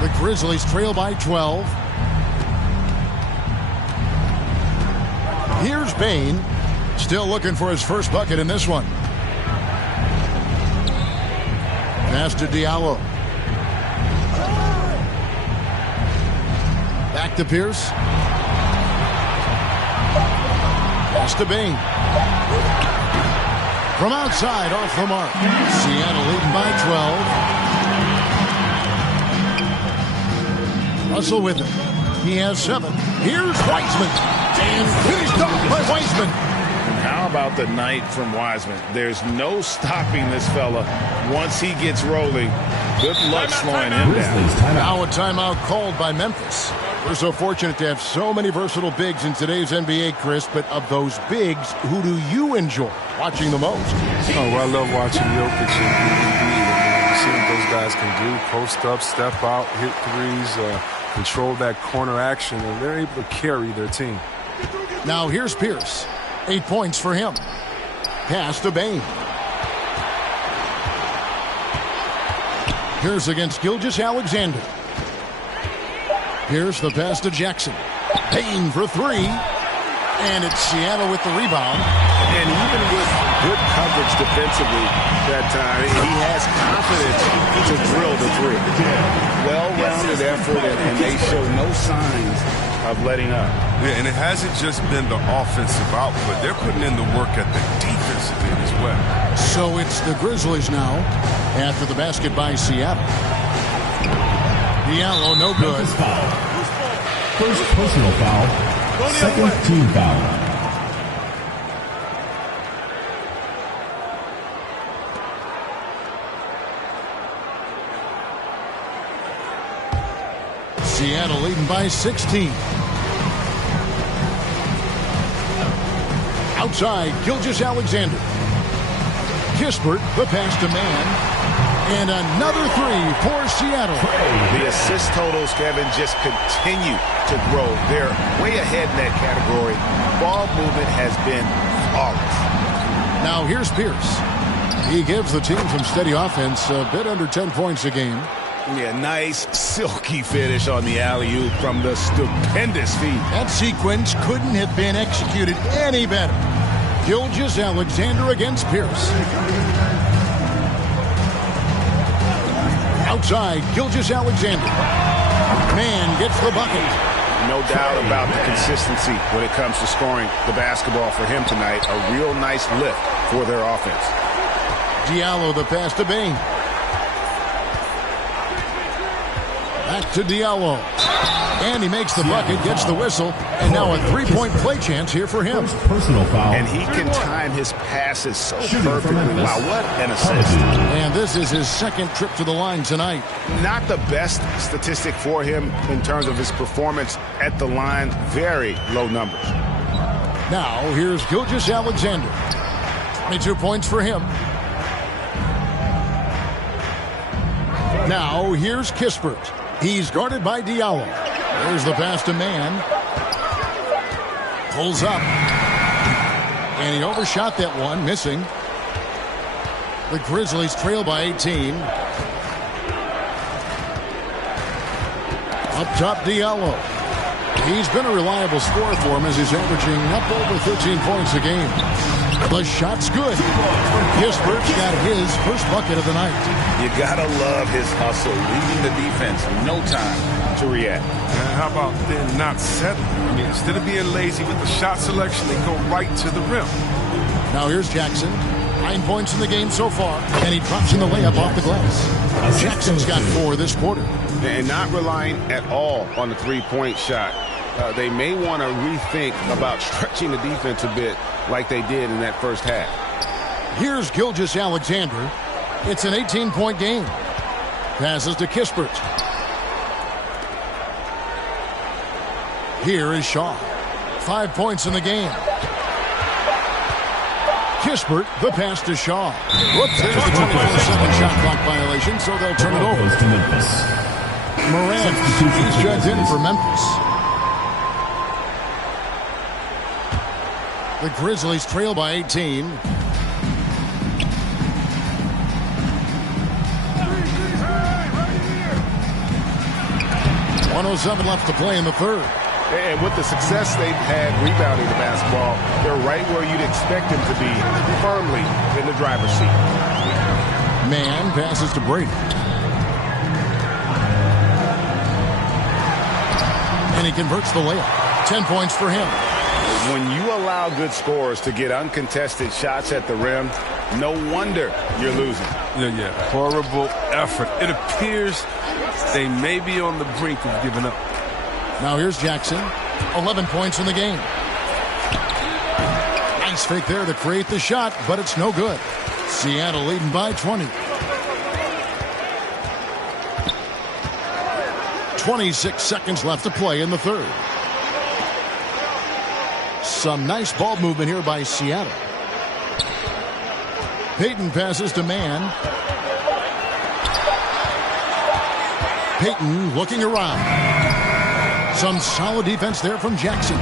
The Grizzlies trail by 12. Here's Bain. Still looking for his first bucket in this one. Pass to Diallo. Back to Pierce. Pass to Bain. From outside, off the mark. Seattle leading by 12. Russell with it. He has 7. Here's Wiseman. And finished off by Wiseman. How about the night from Wiseman? There's no stopping this fella once he gets rolling. Good luck slowing him down. Now a timeout called by Memphis. We're so fortunate to have so many versatile bigs in today's NBA, Chris, but of those bigs, who do you enjoy watching the most? Oh, well, I love watching Jokic and Embiid. Seeing what those guys can do, post up, step out, hit threes, control that corner action, and they're able to carry their team. Now here's Pierce. 8 points for him. Pass to Bain. Pierce against Gilgeous-Alexander. Pierce, the pass to Jackson. Payne for three. And it's Seattle with the rebound. And even with good coverage defensively that time, he has confidence to drill the three. Well-rounded effort, and they show no signs of letting up. Yeah, and it hasn't just been the offensive output. They're putting in the work at the defensive end as well. So it's the Grizzlies now after the basket by Seattle. Diallo, no good. First personal foul. Second team foul. Seattle leading by 16. Outside, Gilgeous-Alexander. Kispert, the pass to man. And another three for Seattle. The assist totals, Kevin, just continue to grow. They're way ahead in that category. Ball movement has been flawless. Now here's Pierce. He gives the team some steady offense, a bit under 10 points a game. Yeah, nice silky finish on the alley-oop from the stupendous feed. That sequence couldn't have been executed any better. Gilgeous-Alexander against Pierce. Outside, Gilgeous-Alexander. Man gets the bucket. No doubt about the consistency when it comes to scoring the basketball for him tonight. A real nice lift for their offense. Diallo, the pass to Bain. Back to Diallo. And he makes the bucket, gets the whistle, and now a three-point play chance here for him. Personal foul. And he can time his passes so perfectly. Wow, what an assist. And this is his second trip to the line tonight. Not the best statistic for him in terms of his performance at the line. Very low numbers. Now, here's Gilgeous-Alexander. 22 points for him. Now, here's Kispert. He's guarded by Diallo. There's the pass to man. Pulls up. And he overshot that one, missing. The Grizzlies trail by 18. Up top, Diallo. He's been a reliable scorer for him as he's averaging up over 13 points a game. The shot's good. Kispert's got his first bucket of the night. You gotta love his hustle, leading the defense. No time to react. And how about then not settling? I mean, instead of being lazy with the shot selection, they go right to the rim. Now here's Jackson. 9 points in the game so far, and he drops in the layup off the glass. Jackson's got 4 this quarter. And not relying at all on the three-point shot. They may want to rethink about stretching the defense a bit like they did in that first half. Here's Gilgeous-Alexander. It's an 18-point game. Passes to Kispert. Here is Shaw. 5 points in the game. Kispert, the pass to Shaw. Whoops, there's the 24-second shot clock violation, so they'll turn it over. Morant, he's checked in for Memphis. The Grizzlies trail by 18. .107 left to play in the third. And with the success they've had rebounding the basketball, they're right where you'd expect them to be, firmly in the driver's seat. Man passes to Brady. And he converts the layup. 10 points for him. When you allow good scorers to get uncontested shots at the rim, no wonder you're losing. Yeah. Horrible effort. It appears they may be on the brink of giving up. Now here's Jackson. 11 points in the game. Nice fake there to create the shot, but it's no good. Seattle leading by 20. 26 seconds left to play in the third. Some nice ball movement here by Seattle. Payton passes to man. Payton looking around. Some solid defense there from Jackson.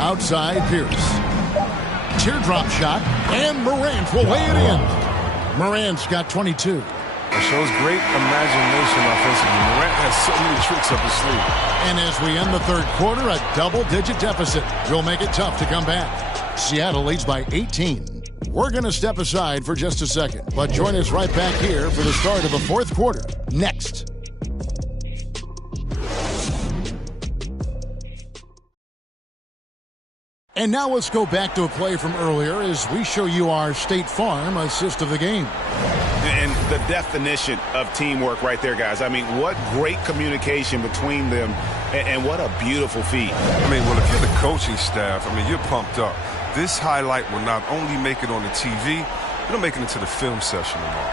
Outside, Pierce. Teardrop shot, and Morant will lay it in. Morant's got 22. It shows great imagination offensively. Morant has so many tricks up his sleeve. And as we end the third quarter, a double-digit deficit will make it tough to come back. Seattle leads by 18. We're going to step aside for just a second, but join us right back here for the start of the fourth quarter next. And now let's go back to a play from earlier as we show you our State Farm assist of the game. And the definition of teamwork right there, guys. I mean, what great communication between them, and what a beautiful feat. I mean, well, if you're the coaching staff, I mean, you're pumped up. This highlight will not only make it on the TV, it'll make it into the film session tomorrow.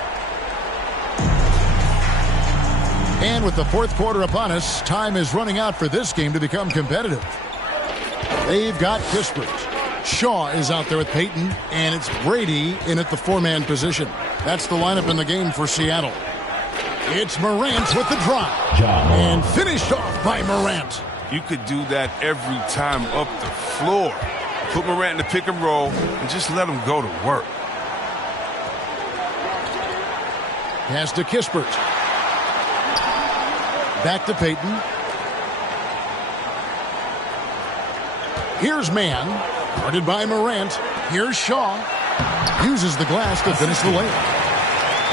And with the fourth quarter upon us, time is running out for this game to become competitive. They've got Kispert. Shaw is out there with Payton, and it's Brady in at the four-man position. That's the lineup in the game for Seattle. It's Morant with the drive. And finished off by Morant. You could do that every time up the floor. Put Morant in the pick and roll and just let him go to work. Pass to Kispert. Back to Payton. Here's Mann, guarded by Morant. Here's Shaw. Uses the glass to finish the layup.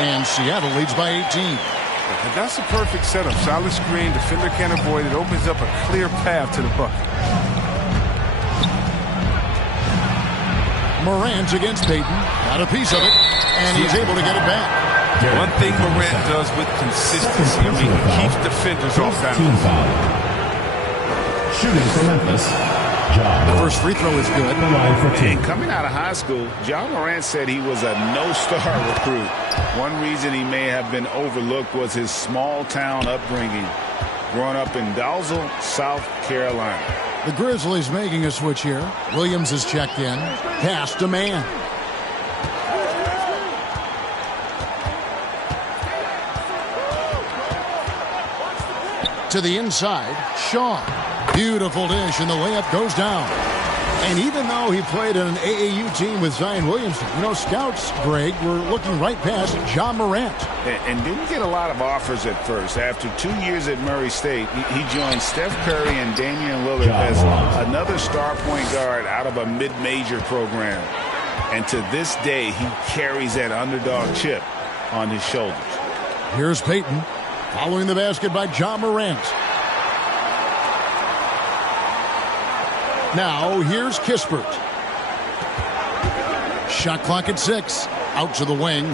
And Seattle leads by 18. And that's a perfect setup. Solid screen, defender can't avoid it. Opens up a clear path to the bucket. Morant against Payton. Got a piece of it, and he's able to get it back. One thing Morant does with consistency, I mean, he keeps defenders off balance. Shooting for Memphis. The first free throw is good. And coming out of high school, John Morant said he was a no-star recruit. One reason he may have been overlooked was his small-town upbringing, growing up in Dalzell, South Carolina. The Grizzlies making a switch here. Williams is checked in. Pass to Mann. To the inside, Shaw. Beautiful dish, and the layup goes down. And even though he played in an AAU team with Zion Williamson, you know, scouts, Greg, were looking right past John Morant. And didn't get a lot of offers at first. After 2 years at Murray State, he joined Steph Curry and Damian Lillard as another star point guard out of a mid-major program. And to this day, he carries that underdog chip on his shoulders. Here's Payton, following the basket by John Morant. Now, here's Kispert. Shot clock at 6. Out to the wing.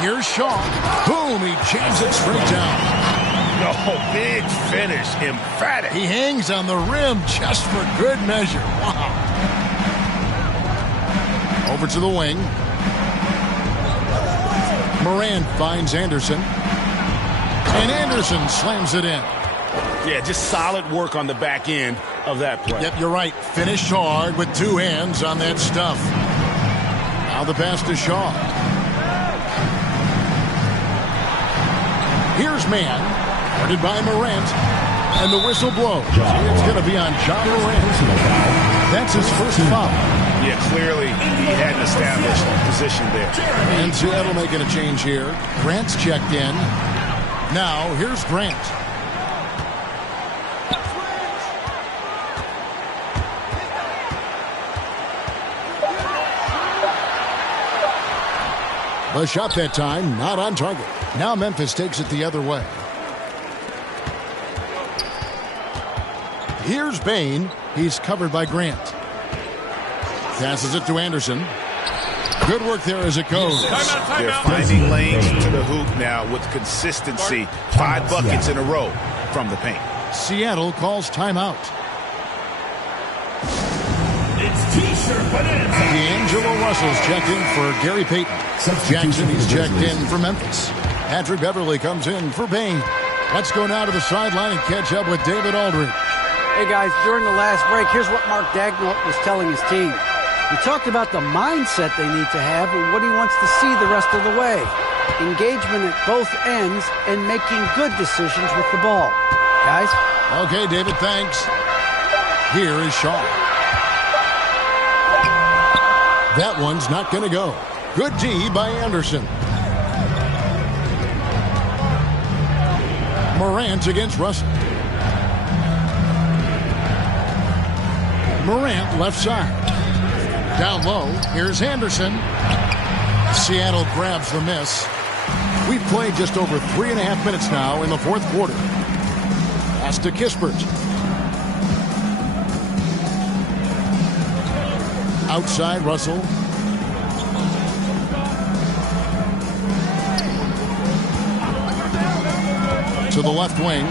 Here's Shaw. Boom, he jams it straight down. No, big finish, emphatic. He hangs on the rim just for good measure. Wow. Over to the wing. Morant finds Anderson. And Anderson slams it in. Yeah, just solid work on the back end of that play. Yep, you're right. Finished hard with two hands on that stuff. Now the pass to Shaw. Here's Mann, guarded by Morant, and the whistle blows. It's going to be on John Morant. That's his first foul. Yeah, clearly he had an established position there. And Seattle making a change here. Grant's checked in. Now here's Grant. The shot that time, not on target. Now Memphis takes it the other way. Here's Bain. He's covered by Grant. Passes it to Anderson. Good work there as it goes. They're finding lanes to the hoop now with consistency. 5 buckets in a row from the paint. Seattle calls timeout. D'Angelo Russell's checked in for Gary Payton. Jackson, he's checked in for Memphis. Patrick Beverly comes in for Bain. Let's go now to the sideline and catch up with David Aldridge. Hey, guys, during the last break, here's what Mark Daigneault was telling his team. He talked about the mindset they need to have and what he wants to see the rest of the way. Engagement at both ends and making good decisions with the ball. Guys? Okay, David, thanks. Here is Shaw. That one's not going to go. Good D by Anderson. Morant against Russell. Morant left side. Down low, here's Anderson. Seattle grabs the miss. We've played just over 3.5 minutes now in the fourth quarter. Pass to Kispert. Outside, Russell. To the left wing.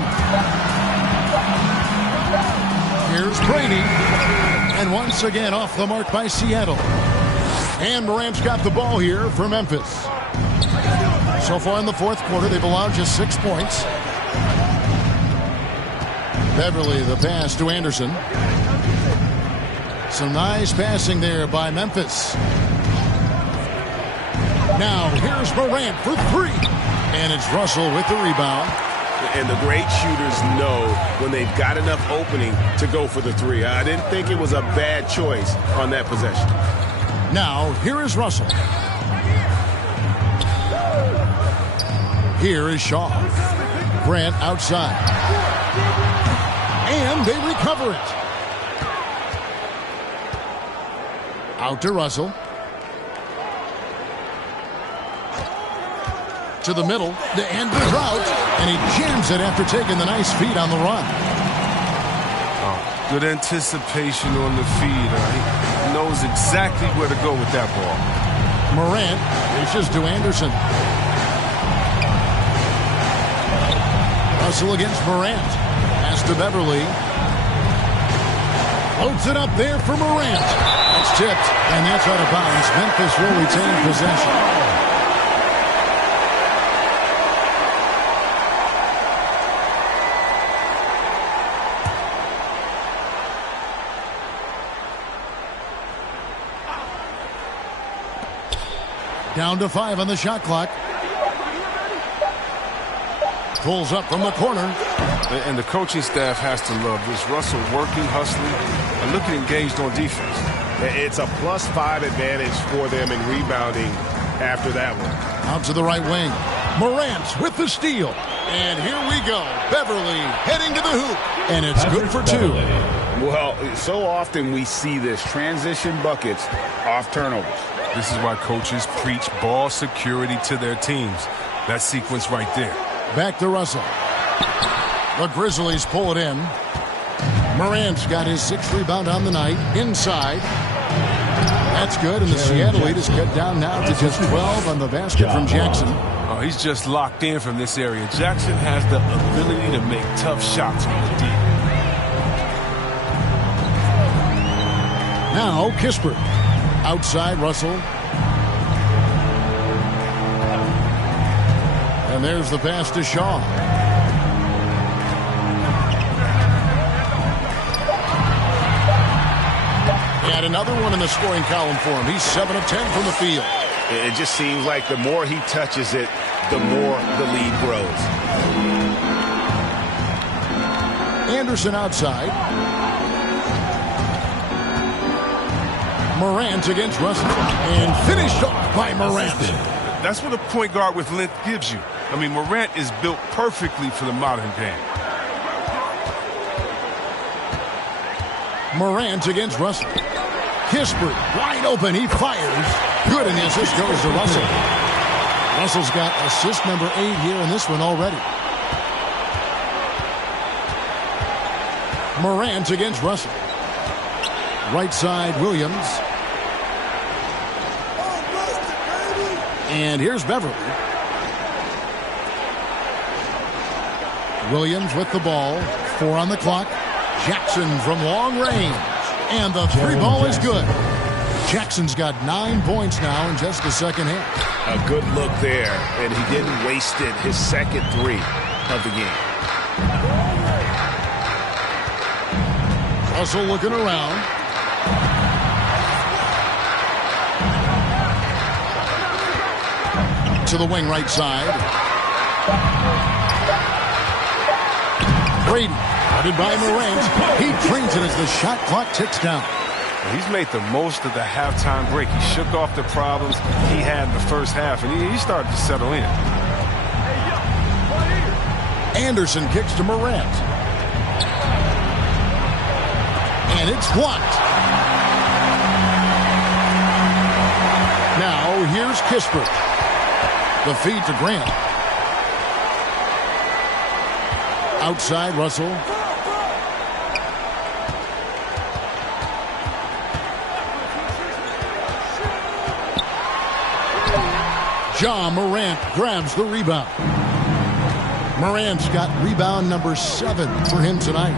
Here's Brady. And once again off the mark by Seattle. And Morant's got the ball here for Memphis. So far in the fourth quarter, they've allowed just 6 points. Beverly, the pass to Anderson. Some nice passing there by Memphis. Now, here's Morant for 3. And it's Russell with the rebound. And the great shooters know when they've got enough opening to go for the 3. I didn't think it was a bad choice on that possession. Now, here is Russell. Here is Shaw. Grant outside. And they recover it. Out to Russell. To the middle, to end the drought, and he jams it after taking the nice feed on the run. Good anticipation on the feed. He knows exactly where to go with that ball. Morant dishes to Anderson. Russell against Morant. Pass to Beverly. Loads it up there for Morant. It's tipped, and that's out of bounds. Memphis will retain possession. Down to 5 on the shot clock. Pulls up from the corner. And the coaching staff has to love this. Russell working, hustling, and looking engaged on defense. It's a +5 advantage for them in rebounding after that one. Out to the right wing. Morant with the steal. And here we go. Beverly heading to the hoop. And it's good for 2. Well, so often we see this. Transition buckets off turnovers. This is why coaches preach ball security to their teams. That sequence right there. Back to Russell. The Grizzlies pull it in. Morant's got his 6th rebound on the night. Inside. That's good, and the Seattle lead is cut down now to just 12 on the basket from Jackson. Oh, he's just locked in from this area. Jackson has the ability to make tough shots from the deep. Now, Kispert. Outside, Russell. And there's the pass to Shaw. And another one in the scoring column for him. He's 7 of 10 from the field. It just seems like the more he touches it, the more the lead grows. Anderson outside. Morant against Russell. And finished off by Morant. That's what a point guard with length gives you. I mean, Morant is built perfectly for the modern game. Morant against Russell. Kispert wide open. He fires. Good, and the assist goes to Russell. Russell's got assist number 8 here in this one already. Morant against Russell. Right side, Williams. And here's Beverly. Williams with the ball. 4 on the clock. Jackson from long range. And the 3 ball is good. Jackson's got 9 points now in just the second half. A good look there, and he didn't waste it. His second 3 of the game. Russell looking around. To the wing right side. Brady, guarded by Morant. He trains it as the shot clock ticks down. He's made the most of the halftime break. He shook off the problems he had in the first half, and he started to settle in. Anderson kicks to Morant. And it's blocked. Now here's Kispert. The feed to Grant. Outside, Russell. Ja Morant grabs the rebound. Morant's got rebound number 7 for him tonight.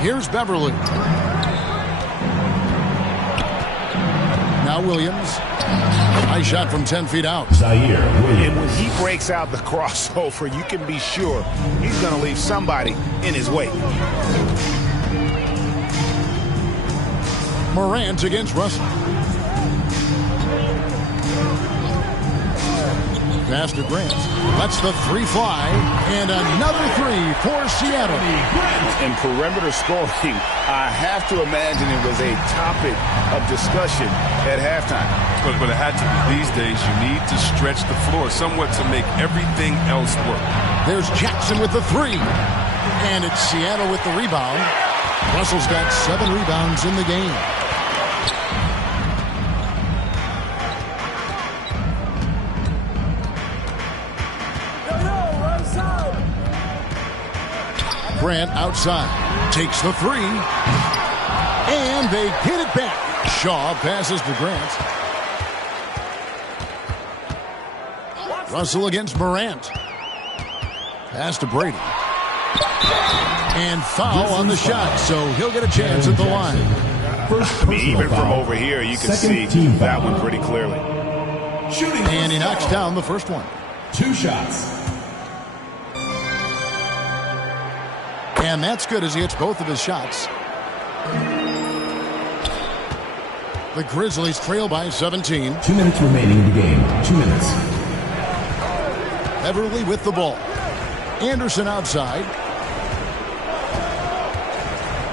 Here's Beverly. Now Williams. Nice shot from 10 feet out. And when he breaks out the crossover, you can be sure he's going to leave somebody in his way. Morant against Russell. Pass to Grant. Lets the 3 fly. And another 3 for Seattle. In perimeter scoring, I have to imagine it was a topic of discussion at halftime. But it had to be. These days, you need to stretch the floor somewhat to make everything else work. There's Jackson with the 3. And it's Seattle with the rebound. Russell's got 7 rebounds in the game. Grant outside. Takes the 3. And they get it back. Shaw passes to Grant. Russell against Morant. Pass to Brady. And foul on the shot, so he'll get a chance at the line. I mean, even from over here, you can see that one pretty clearly. And he knocks down the first one. 2 shots. And that's good as he hits both of his shots. The Grizzlies trail by 17. 2 minutes remaining in the game. 2 minutes. Beverly with the ball. Anderson outside.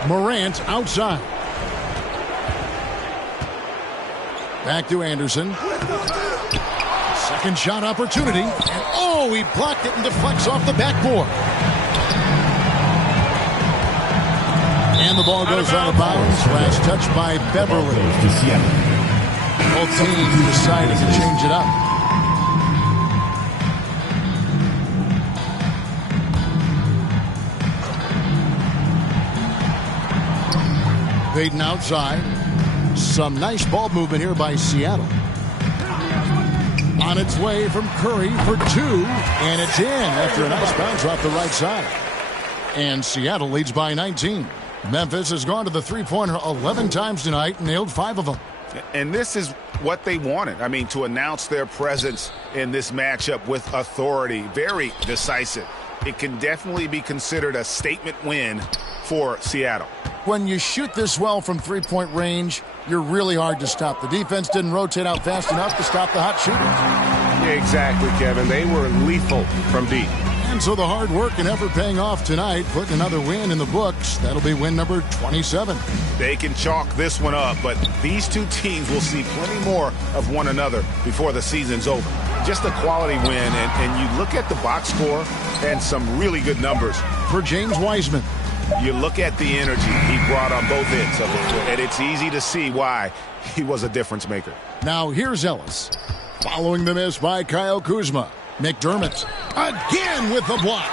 Morant outside. Back to Anderson. Second shot opportunity. And oh, he blocked it and deflects off the backboard. And the ball goes out of bounds. Last touch by Beverly. Both teams deciding to change it up. Payton outside. Some nice ball movement here by Seattle. On its way from Curry for 2. And it's in after a nice bounce off the right side. And Seattle leads by 19. Memphis has gone to the three-pointer 11 times tonight and nailed 5 of them. And this is what they wanted. I mean, to announce their presence in this matchup with authority. Very decisive. It can definitely be considered a statement win for Seattle. When you shoot this well from three-point range, you're really hard to stop. The defense didn't rotate out fast enough to stop the hot shooting. Exactly, Kevin. They were lethal from deep. And so the hard work and effort paying off tonight, putting another win in the books. That'll be win number 27. They can chalk this one up, but these two teams will see plenty more of one another before the season's over. Just a quality win, and you look at the box score and some really good numbers. For James Wiseman. You look at the energy he brought on both ends of it, and it's easy to see why he was a difference maker. Now here's Ellis. Following the miss by Kyle Kuzma. McDermott again with the block.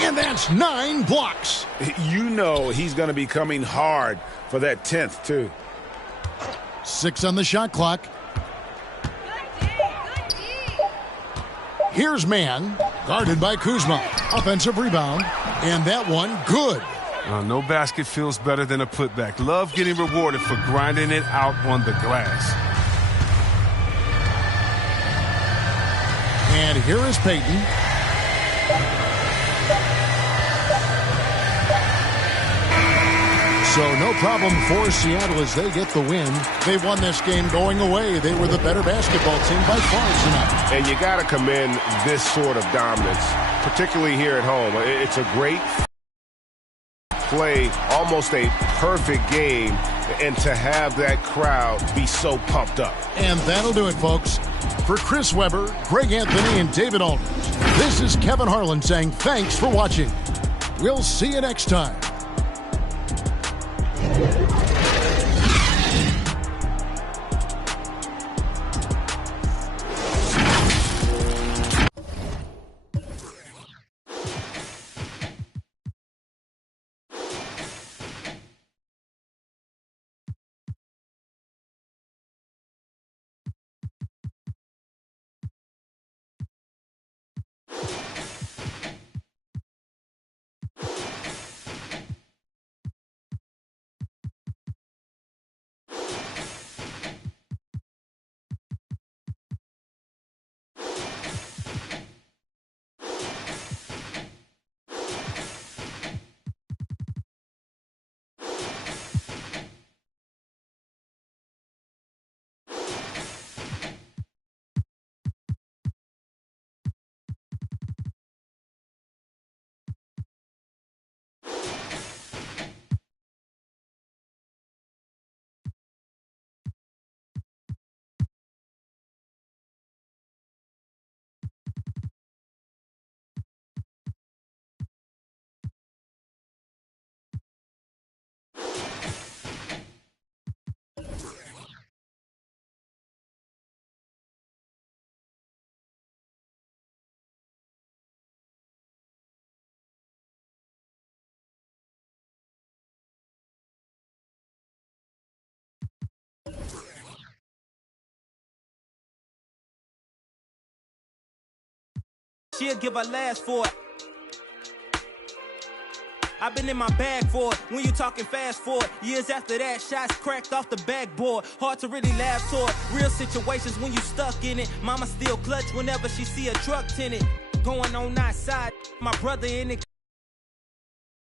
And that's 9 blocks. You know he's going to be coming hard for that 10th, too. 6 on the shot clock. Here's Mann, guarded by Kuzma. Offensive rebound. And that one good. No basket feels better than a putback. Love getting rewarded for grinding it out on the glass. And here is Payton. So no problem for Seattle as they get the win. They won this game going away. They were the better basketball team by far tonight. And you got to commend this sort of dominance, particularly here at home. It's a great play almost a perfect game and to have that crowd be so pumped up. And that'll do it, folks. For Chris Webber, Greg Anthony, and David Aldridge, this is Kevin Harlan saying thanks for watching. We'll see you next time. She'll give her last for it. I've been in my bag for it. When you talking fast forward, years after that, shots cracked off the backboard. Hard to really laugh toward real situations when you stuck in it. Mama still clutch whenever she see a truck tinted. Going on outside, my brother in it.